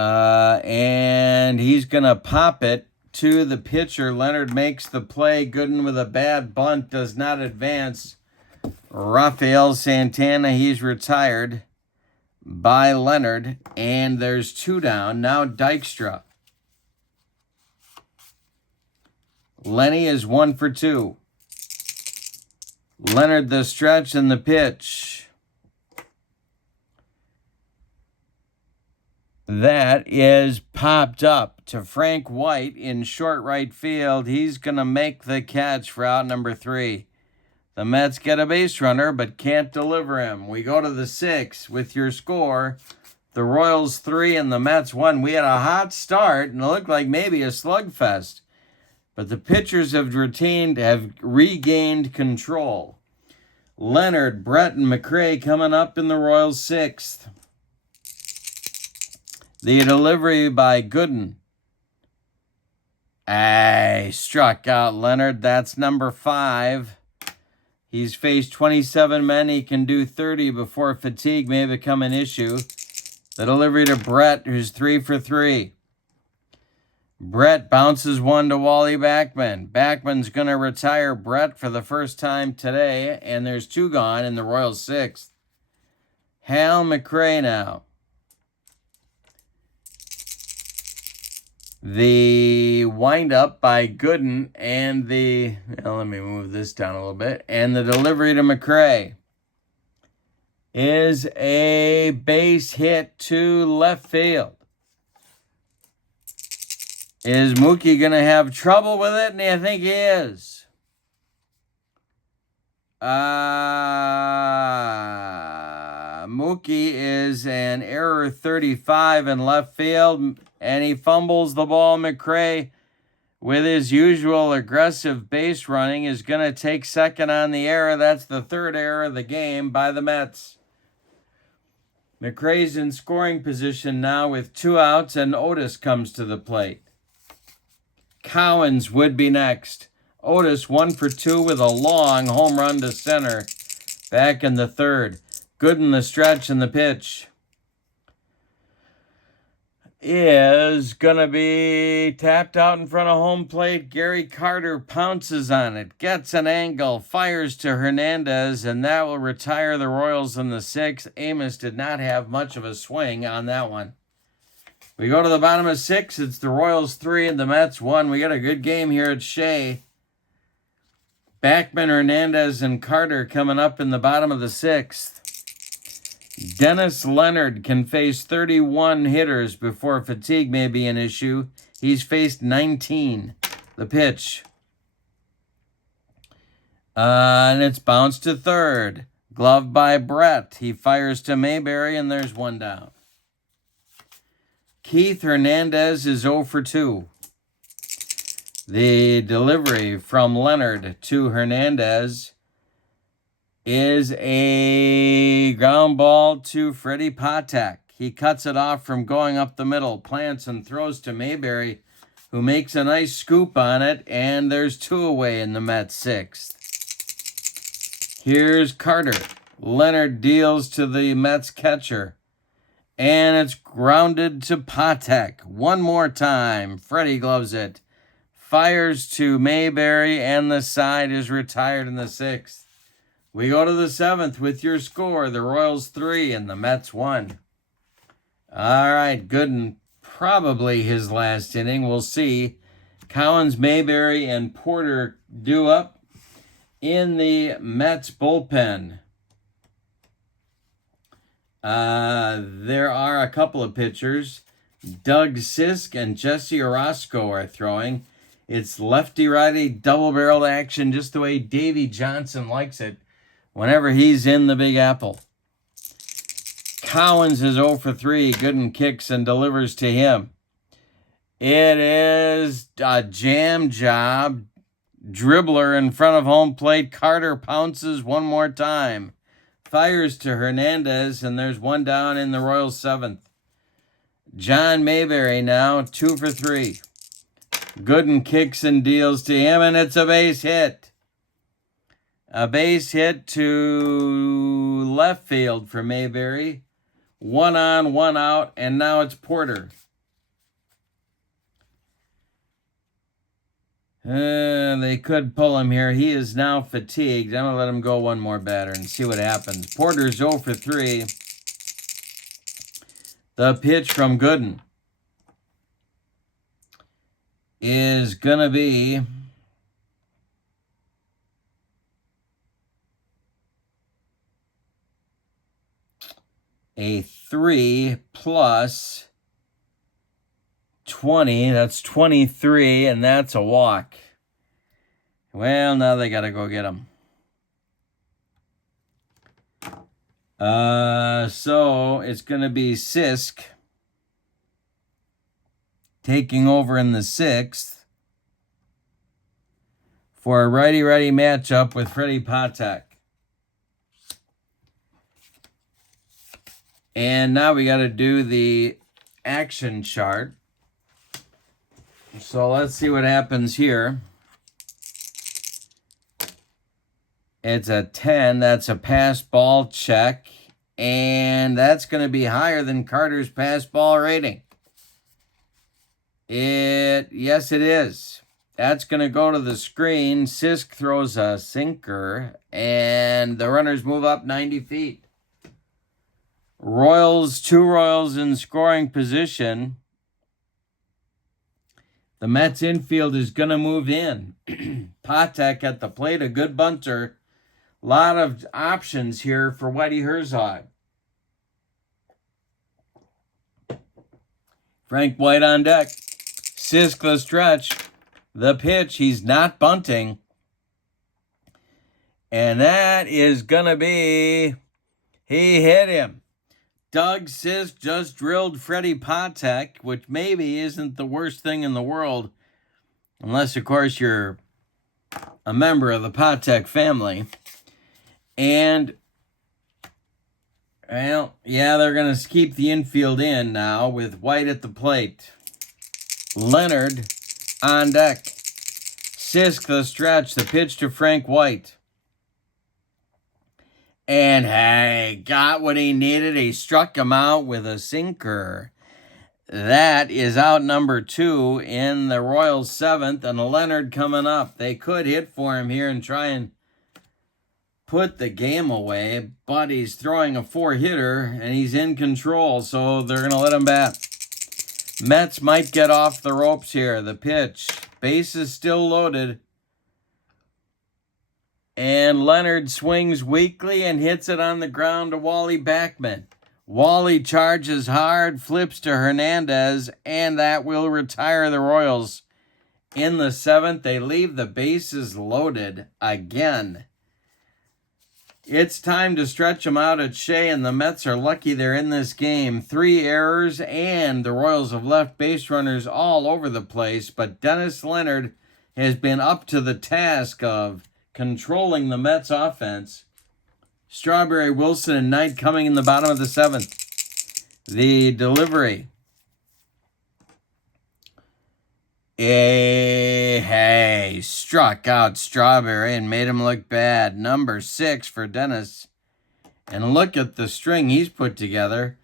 And he's going to pop it to the pitcher. Leonard makes the play. Gooden with a bad bunt does not advance. Rafael Santana, he's retired by Leonard. And there's 2 down. Now Dykstra. Lenny is 1 for 2. Leonard the stretch and the pitch. That is popped up to Frank White in short right field. He's going to make the catch for out number 3. The Mets get a base runner but can't deliver him. We go to the 6th with your score. The Royals 3 and the Mets 1. We had a hot start and it looked like maybe a slugfest. But the pitchers have regained control. Leonard, Brett, and McRae coming up in the Royals 6th. The delivery by Gooden. Struck out Leonard. That's number 5. He's faced 27 men. He can do 30 before fatigue may become an issue. The delivery to Brett, who's 3 for 3. Brett bounces 1 to Wally Backman. Backman's going to retire Brett for the first time today, and there's 2 gone in the Royals 6th. Hal McRae now. The windup by Gooden and let me move this down a little bit. And the delivery to McRae is a base hit to left field. Is Mookie going to have trouble with it? And I think he is. Mookie is an error 35 in left field. And he fumbles the ball. McRae, with his usual aggressive base running, is going to take second on the error. That's the 3rd error of the game by the Mets. McRae's in scoring position now with 2 outs, and Otis comes to the plate. Cowens would be next. Otis 1 for 2 with a long home run to center back in the 3rd. Gooden the stretch and the pitch is going to be tapped out in front of home plate. Gary Carter pounces on it, gets an angle, fires to Hernandez, and that will retire the Royals in the 6th. Amos did not have much of a swing on that one. We go to the bottom of 6. It's the Royals 3 and the Mets 1. We got a good game here at Shea. Backman, Hernandez, and Carter coming up in the bottom of the 6th. Dennis Leonard can face 31 hitters before fatigue may be an issue. He's faced 19. The pitch. And it's bounced to 3rd. Glove by Brett. He fires to Mayberry, and there's 1 down. Keith Hernandez is 0 for 2. The delivery from Leonard to Hernandez is a ground ball to Freddie Patek. He cuts it off from going up the middle, plants and throws to Mayberry, who makes a nice scoop on it, and there's 2 away in the Mets 6th. Here's Carter. Leonard deals to the Mets catcher, and it's grounded to Patek. 1 more time. Freddie gloves it. Fires to Mayberry, and the side is retired in the 6th. We go to the 7th with your score. The Royals 3 and the Mets 1. All right, Gooden, probably his last inning. We'll see. Cowens, Mayberry, and Porter due up in the Mets bullpen. There are a couple of pitchers. Doug Sisk and Jesse Orozco are throwing. It's lefty-righty double-barreled action, just the way Davey Johnson likes it whenever he's in the Big Apple. Cowens is 0 for 3. Gooden kicks and delivers to him. It is a jam job. Dribbler in front of home plate. Carter pounces 1 more time. Fires to Hernandez, and there's 1 down in the Royals 7th. John Mayberry now 2 for 3. Gooden kicks and deals to him, and it's a base hit. A base hit to left field for Mayberry. 1 on, 1 out, and now it's Porter. They could pull him here. He is now fatigued. I'm going to let him go one more batter and see what happens. Porter's 0 for 3. The pitch from Gooden is going to be a 3 plus 20. That's 23, and that's a walk. Well, now they got to go get him. So it's going to be Sisk taking over in the 6th for a righty-righty matchup with Freddie Patek. And now we got to do the action chart. So let's see what happens here. It's a 10. That's a pass ball check. And that's going to be higher than Carter's pass ball rating. Yes, it is. That's going to go to the screen. Sisk throws a sinker. And the runners move up 90 feet. Royals, 2 Royals in scoring position. The Mets infield is going to move in. Patek at the plate, a good bunter. A lot of options here for Whitey Herzog. Frank White on deck. Sisk the stretch. The pitch, he's not bunting. And that is going to be, he hit him. Doug Sisk just drilled Freddie Patek, which maybe isn't the worst thing in the world, unless, of course, you're a member of the Patek family. And, well, yeah, they're going to keep the infield in now with White at the plate. Leonard on deck. Sisk the stretch, the pitch to Frank White. And hey, got what he needed. He struck him out with a sinker. That is out number 2 in the Royals' 7th, and Leonard coming up. They could hit for him here and try and put the game away, but he's throwing a 4-hitter, and he's in control, so they're going to let him bat. Mets might get off the ropes here. The pitch. Base is still loaded. And Leonard swings weakly and hits it on the ground to Wally Backman. Wally charges hard, flips to Hernandez, and that will retire the Royals. In the 7th, they leave the bases loaded again. It's time to stretch them out at Shea, and the Mets are lucky they're in this game. 3 errors, and the Royals have left base runners all over the place, but Dennis Leonard has been up to the task of controlling the Mets offense. Strawberry, Wilson, and Knight coming in the bottom of the 7th. The delivery. Hey, struck out Strawberry and made him look bad. Number 6 for Dennis. And look at the string he's put together.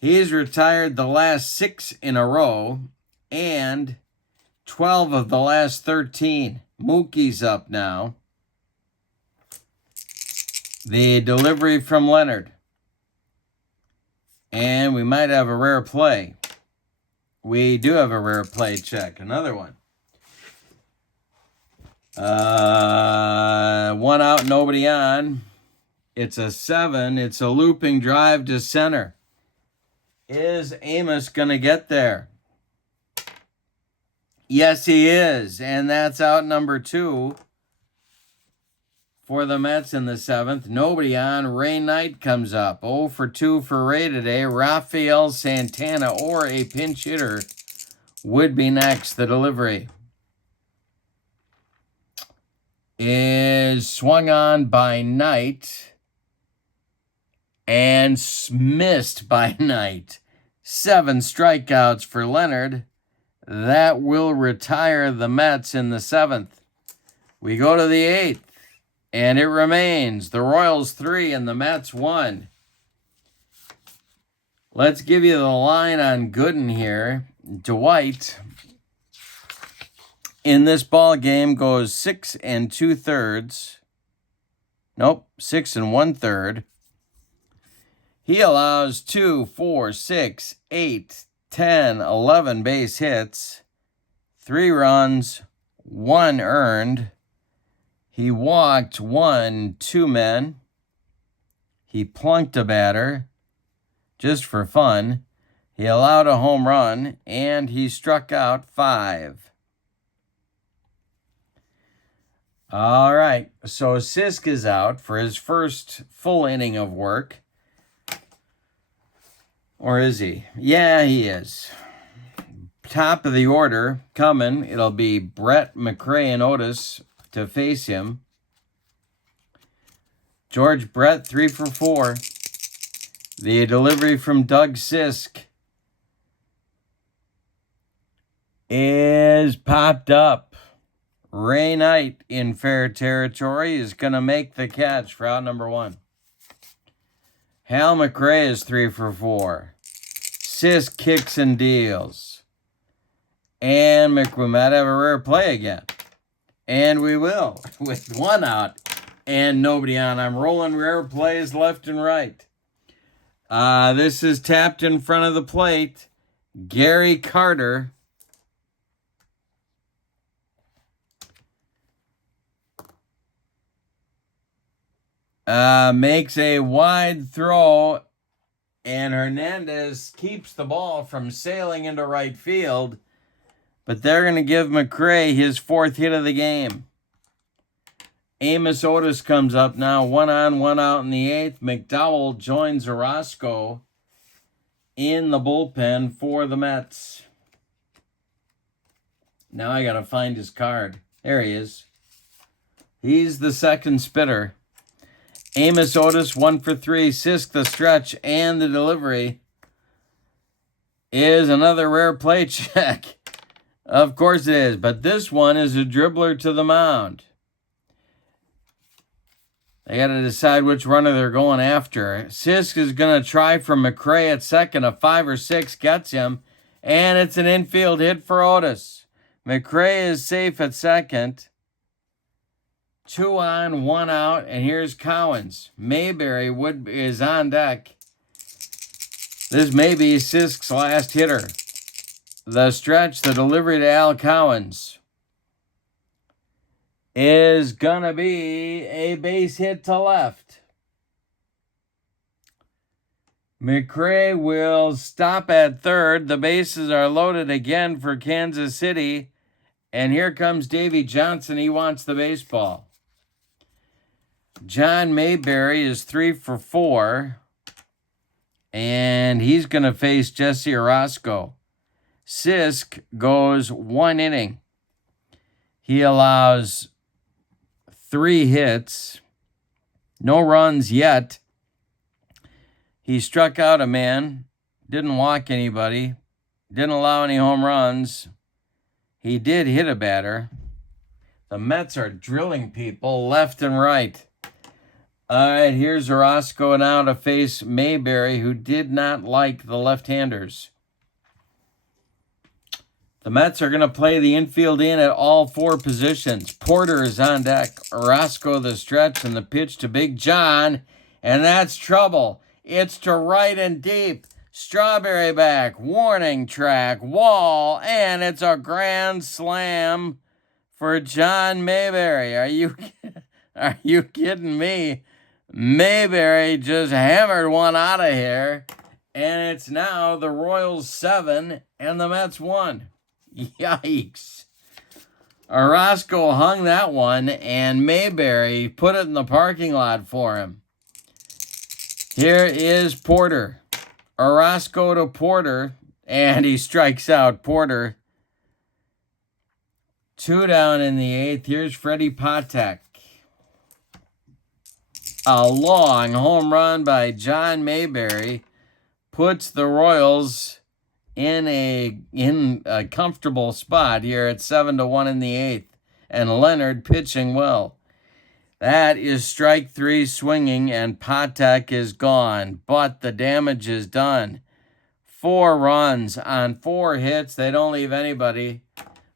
He's retired the last 6 in a row and 12 of the last 13. Mookie's up now. The delivery from Leonard. And we might have a rare play. We do have a rare play check. Another one. 1 out, nobody on. It's a 7. It's a looping drive to center. Is Amos going to get there? Yes, he is. And that's out number 2. For the Mets in the 7th. Nobody on. Ray Knight comes up. 0 for 2 for Ray today. Rafael Santana or a pinch hitter would be next. The delivery is swung on by Knight and missed by Knight. 7 strikeouts for Leonard. That will retire the Mets in the 7th. We go to the 8th. And it remains the Royals 3 and the Mets 1. Let's give you the line on Gooden here. Dwight in this ball game goes 6 2/3. Nope, 6 1/3. He allows 2, 4, 6, 8, 10, 11 base hits, 3 runs, 1 earned. He walked 2 men. He plunked a batter just for fun. He allowed a home run, and he struck out 5. All right, so Sisk is out for his first full inning of work. Or is he? Yeah, he is. Top of the order coming. It'll be Brett, McRae, and Otis to face him. George Brett, 3 for 4. The delivery from Doug Sisk is popped up. Ray Knight in fair territory is going to make the catch for out number 1. Hal McRae is 3 for 4. Sisk kicks and deals. And we might have a rare play again. And we will, with 1 out and nobody on. I'm rolling rare plays left and right. This is tapped in front of the plate. Gary Carter. Makes a wide throw, and Hernandez keeps the ball from sailing into right field, but they're going to give McRae his 4th hit of the game. Amos Otis comes up now, 1 on, 1 out in the 8th. McDowell joins Orozco in the bullpen for the Mets. Now I got to find his card. There he is. He's the second spitter. Amos Otis, 1 for 3. Sisk, the stretch, and the delivery is another rare play check. Of course it is, but this one is a dribbler to the mound. They got to decide which runner they're going after. Sisk is going to try for McRae at second. A 5 or 6 gets him, and it's an infield hit for Otis. McRae is safe at second. 2 on, 1 out, and here's Cowens. Mayberry is on deck. This may be Sisk's last hitter. The stretch, the delivery to Al Cowens is gonna be a base hit to left. McRae will stop at third. The bases are loaded again for Kansas City. And here comes Davy Johnson. He wants the baseball. John Mayberry is 3 for 4. And he's going to face Jesse Orozco. Sisk goes 1 inning. He allows 3 hits. No runs yet. He struck out a man. Didn't walk anybody. Didn't allow any home runs. He did hit a batter. The Mets are drilling people left and right. All right, here's Orozco now to face Mayberry, who did not like the left-handers. The Mets are going to play the infield in at all 4 positions. Porter is on deck. Orozco the stretch and the pitch to Big John. And that's trouble. It's to right and deep. Strawberry back, warning track, wall, and it's a grand slam for John Mayberry. Are you kidding me? Mayberry just hammered one out of here, and it's now the Royals 7 and the Mets 1. Yikes. Orozco hung that one, and Mayberry put it in the parking lot for him. Here is Porter. Orozco to Porter, and he strikes out Porter. 2 down in the 8th. Here's Freddie Patek. A long home run by John Mayberry puts the Royals in a comfortable spot here at 7-1 in the 8th. And Leonard pitching well. That is strike 3 swinging, and Patek is gone. But the damage is done. 4 runs on 4 hits. They don't leave anybody.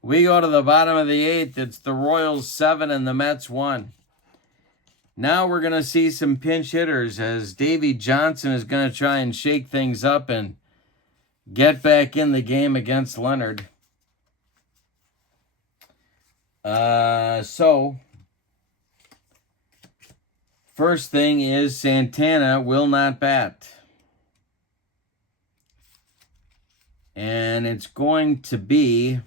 We go to the bottom of the 8th. It's the Royals 7 and the Mets 1. Now we're going to see some pinch hitters as Davey Johnson is going to try and shake things up and get back in the game against Leonard. So, first thing is Santana will not bat. And it's going to be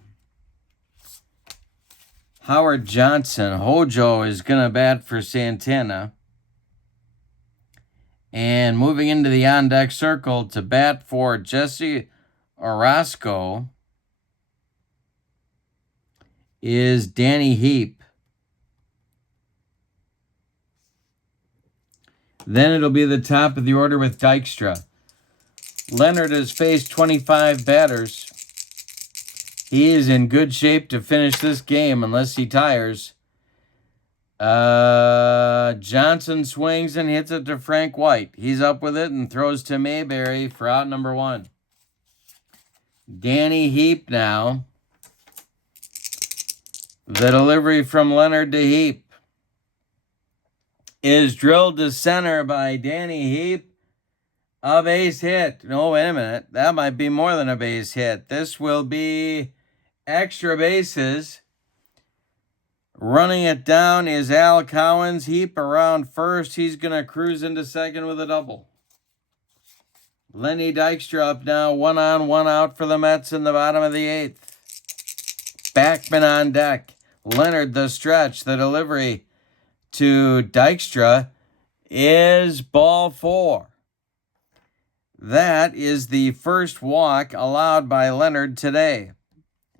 Howard Johnson. Hojo is going to bat for Santana. And moving into the on-deck circle to bat for Jesse Orosco is Danny Heap. Then it'll be the top of the order with Dykstra. Leonard has faced 25 batters. He is in good shape to finish this game unless he tires. Johnson swings and hits it to Frank White. He's up with it and throws to Mayberry for out number 1. Danny Heap now. The delivery from Leonard to Heap is drilled to center by Danny Heap. A base hit. No, wait a minute. That might be more than a base hit. This will be extra bases. Running it down is Al Cowens. Heap around first. He's going to cruise into second with a double. Lenny Dykstra up now. 1 on, 1 out for the Mets in the bottom of the 8th. Backman on deck. Leonard the stretch. The delivery to Dykstra is ball 4. That is the first walk allowed by Leonard today.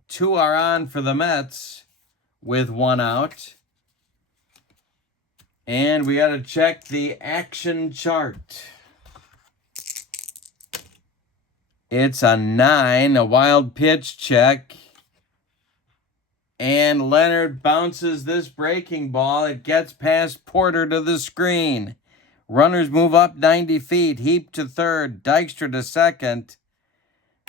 2 are on for the Mets with 1 out. And we got to check the action chart. It's a 9, a wild pitch check. And Leonard bounces this breaking ball. It gets past Porter to the screen. Runners move up 90 feet. Heap to third. Dykstra to second.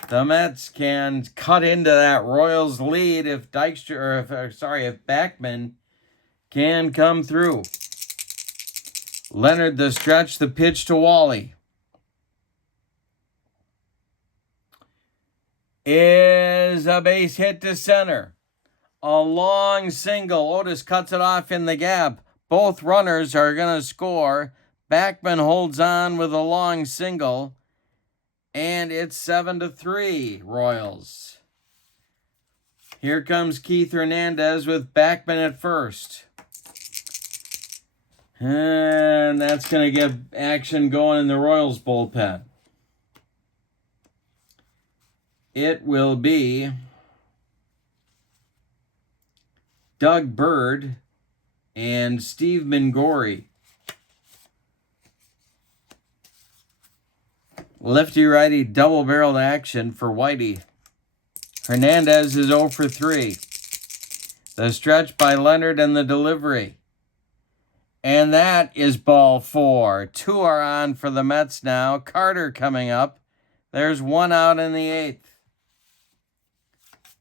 The Mets can cut into that Royals lead if if Backman can come through. Leonard the stretch. The pitch to Wally is a base hit to center. A long single. Otis cuts it off in the gap. Both runners are going to score. Backman holds on with a long single. And it's 7-3, Royals. Here comes Keith Hernandez with Backman at first. And that's going to get action going in the Royals bullpen. It will be Doug Bird and Steve Mingori. Lefty-righty double-barreled action for Whitey. Hernandez is 0 for 3. The stretch by Leonard and the delivery. And that is ball 4. 2 are on for the Mets now. Carter coming up. There's 1 out in the 8th.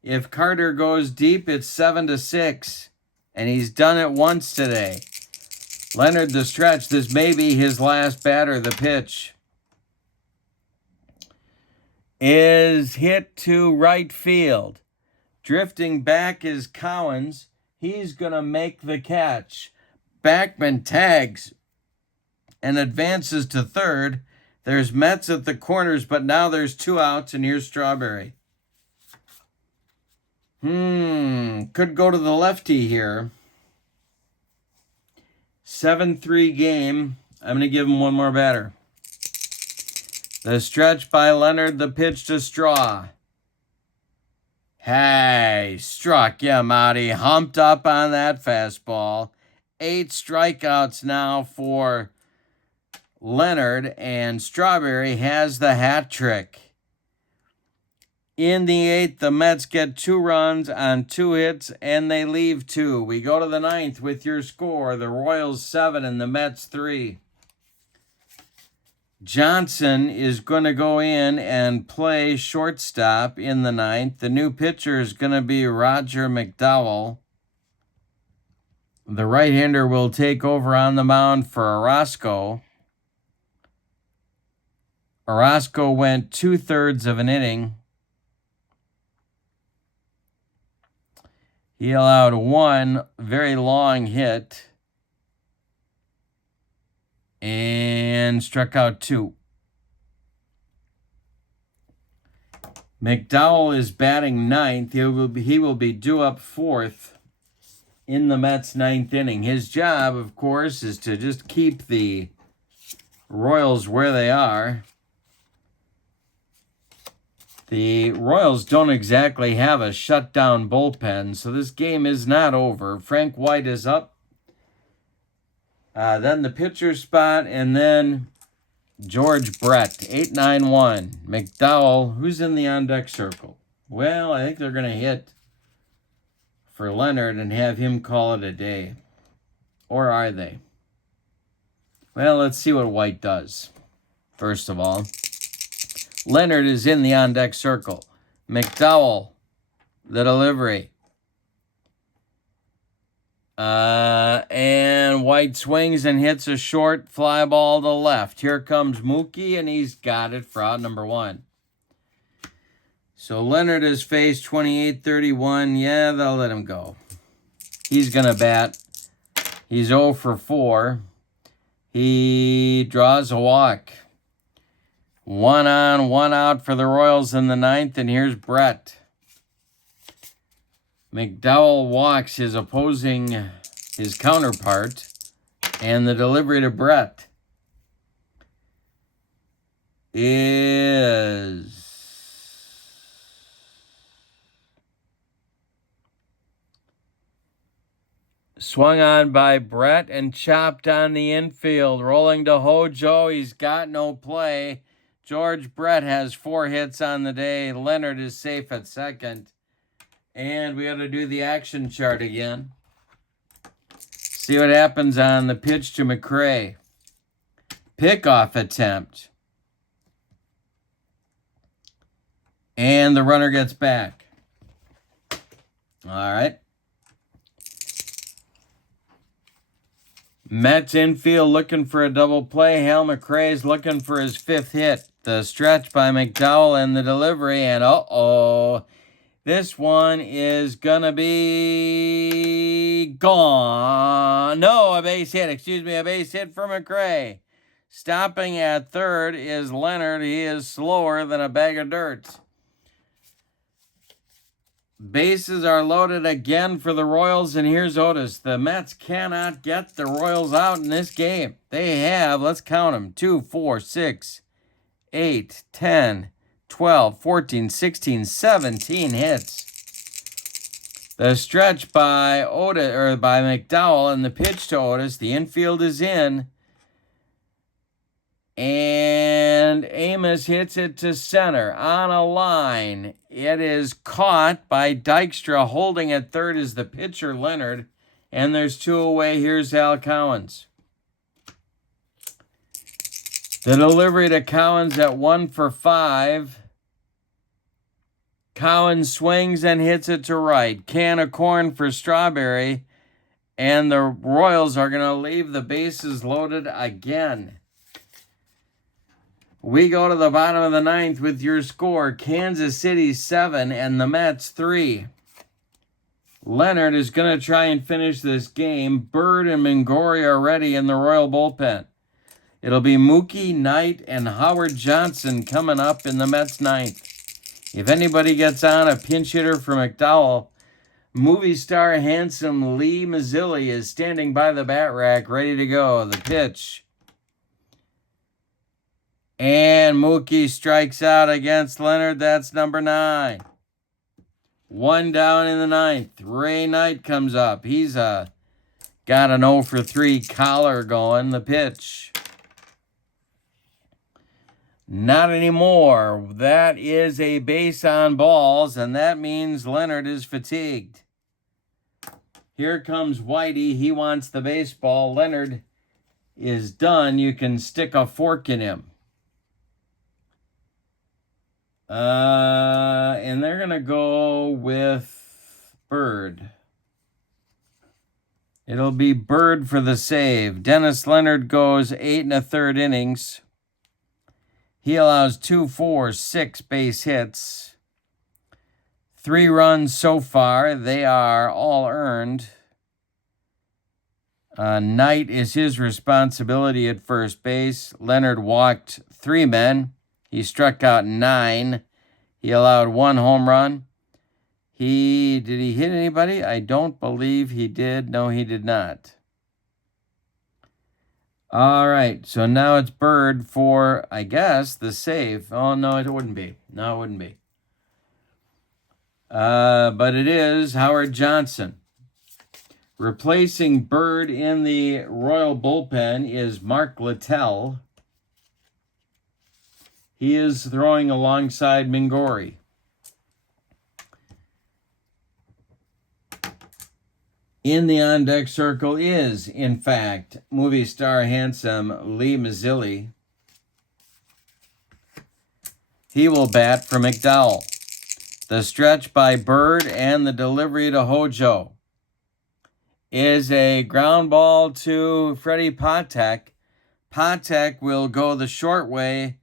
If Carter goes deep, it's 7-6. And he's done it once today. Leonard the stretch. This may be his last batter. The pitch is hit to right field. Drifting back is Cowens. He's going to make the catch. Backman tags and advances to third. There's Mets at the corners, but now there's 2 outs, and here's Strawberry. Could go to the lefty here. 7-3 game. I'm going to give him 1 more batter. The stretch by Leonard, the pitch to Straw. Hey, struck him out. He humped up on that fastball. 8 strikeouts now for Leonard, and Strawberry has the hat trick. In the 8th, the Mets get 2 runs on 2 hits, and they leave 2. We go to the 9th with your score. The Royals 7 and the Mets 3. Johnson is going to go in and play shortstop in the ninth. The new pitcher is going to be Roger McDowell. The right-hander will take over on the mound for Orozco. Orozco went 2/3 of an inning. He allowed one very long hit and struck out 2. McDowell is batting 9th. He will be due up 4th in the Mets' 9th inning. His job, of course, is to just keep the Royals where they are. The Royals don't exactly have a shutdown bullpen, so this game is not over. Frank White is up. Then the pitcher spot, and then George Brett, 8-9-1. McDowell, who's in the on-deck circle? Well, I think they're going to hit for Leonard and have him call it a day. Or are they? Well, let's see what White does. First of all, Leonard is in the on-deck circle. McDowell, the delivery. And White swings and hits a short fly ball to left. Here comes Mookie, and he's got it for out number 1. So Leonard has faced 28-31. Yeah, they'll let him go. He's going to bat. He's 0 for 4. He draws a walk. 1 on, 1 out for the Royals in the 9th, and here's Brett. McDowell walks his counterpart, and the delivery to Brett is swung on by Brett and chopped on the infield. Rolling to Hojo. He's got no play. George Brett has 4 hits on the day. Leonard is safe at second. And we got to do the action chart again. See what happens on the pitch to McRae. Pickoff attempt. And the runner gets back. All right. Mets infield looking for a double play. Hal McRae's looking for his 5th hit. The stretch by McDowell and the delivery. And this one is going to be gone. No, a base hit. A base hit for McRae. Stopping at third is Leonard. He is slower than a bag of dirt. Bases are loaded again for the Royals, and here's Otis. The Mets cannot get the Royals out in this game. They have, let's count them, 2, 4, 6, 8, 10, 12, 14, 16, 17 hits. The stretch by McDowell and the pitch to Otis. The infield is in. And Amos hits it to center on a line. It is caught by Dykstra. Holding at third is the pitcher, Leonard. And there's 2 away. Here's Al Cowens. The delivery to Cowens at 1 for 5. Cowens swings and hits it to right. Can of corn for Strawberry. And the Royals are going to leave the bases loaded again. We go to the bottom of the 9th with your score. Kansas City 7 and the Mets 3. Leonard is going to try and finish this game. Bird and Mingori are ready in the Royal bullpen. It'll be Mookie, Knight, and Howard Johnson coming up in the Mets 9th. If anybody gets on a pinch hitter for McDowell, movie star handsome Lee Mazzilli is standing by the bat rack ready to go. The pitch. And Mookie strikes out against Leonard. That's number 9. 1 down in the 9th. Ray Knight comes up. He's got an 0 for 3 collar going. The pitch. Not anymore. That is a base on balls, and that means Leonard is fatigued. Here comes Whitey. He wants the baseball. Leonard is done. You can stick a fork in him. And they're going to go with Bird. It'll be Bird for the save. Dennis Leonard goes 8 1/3 innings. He allows 2, 4, 6 base hits. 3 runs so far. They are all earned. Knight is his responsibility at first base. Leonard walked 3 men. He struck out 9. He allowed 1 home run. Did he hit anybody? I don't believe he did. No, he did not. All right, so now it's Bird for, I guess, the save. Oh, no, it wouldn't be. No, it wouldn't be. But it is Howard Johnson. Replacing Bird in the Royal bullpen is Mark Littell. He is throwing alongside Mingori. In the on-deck circle is, in fact, movie star handsome Lee Mazzilli. He will bat for McDowell. The stretch by Bird and the delivery to Hojo is a ground ball to Freddie Patek. Patek will go the short way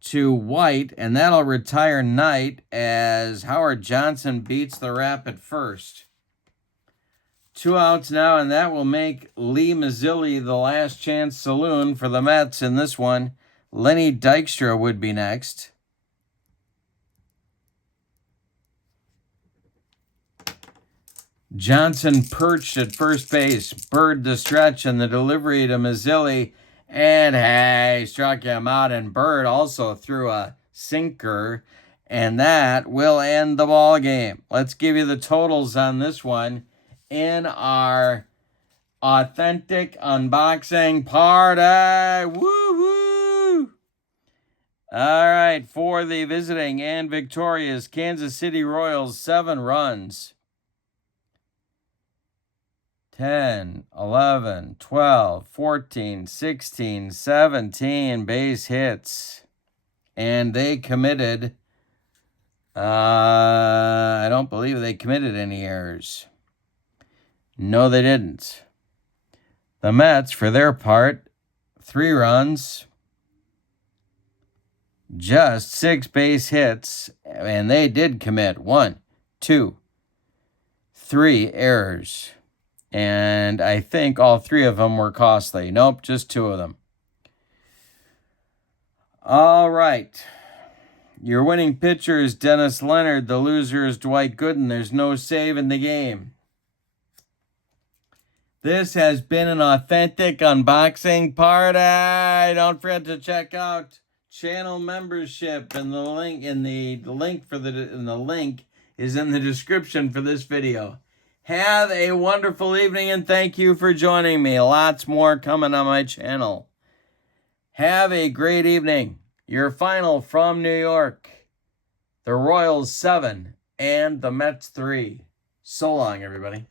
to White, and that'll retire Knight as Howard Johnson beats the rap at first. 2 outs now, and that will make Lee Mazzilli the last chance saloon for the Mets in this one. Lenny Dykstra would be next. Johnson perched at first base. Bird the stretch and the delivery to Mazzilli. And hey, struck him out. And Bird also threw a sinker. And that will end the ball game. Let's give you the totals on this one in our authentic unboxing party. Woo-hoo! All right, for the visiting and victorious Kansas City Royals, 7 runs. 10, 11, 12, 14, 16, 17 base hits. And they committed, I don't believe they committed any errors. No, they didn't. The Mets, for their part, 3 runs, just 6 base hits, and they did commit 1, 2, 3 errors. And I think all 3 of them were costly. Nope, just 2 of them. All right. Your winning pitcher is Dennis Leonard. The loser is Dwight Gooden. There's no save in the game. This has been an authentic unboxing party. Don't forget to check out channel membership, and the link is in the description for this video. Have a wonderful evening, and thank you for joining me. Lots more coming on my channel. Have a great evening. Your final from New York. The Royals 7 and the Mets 3. So long, everybody.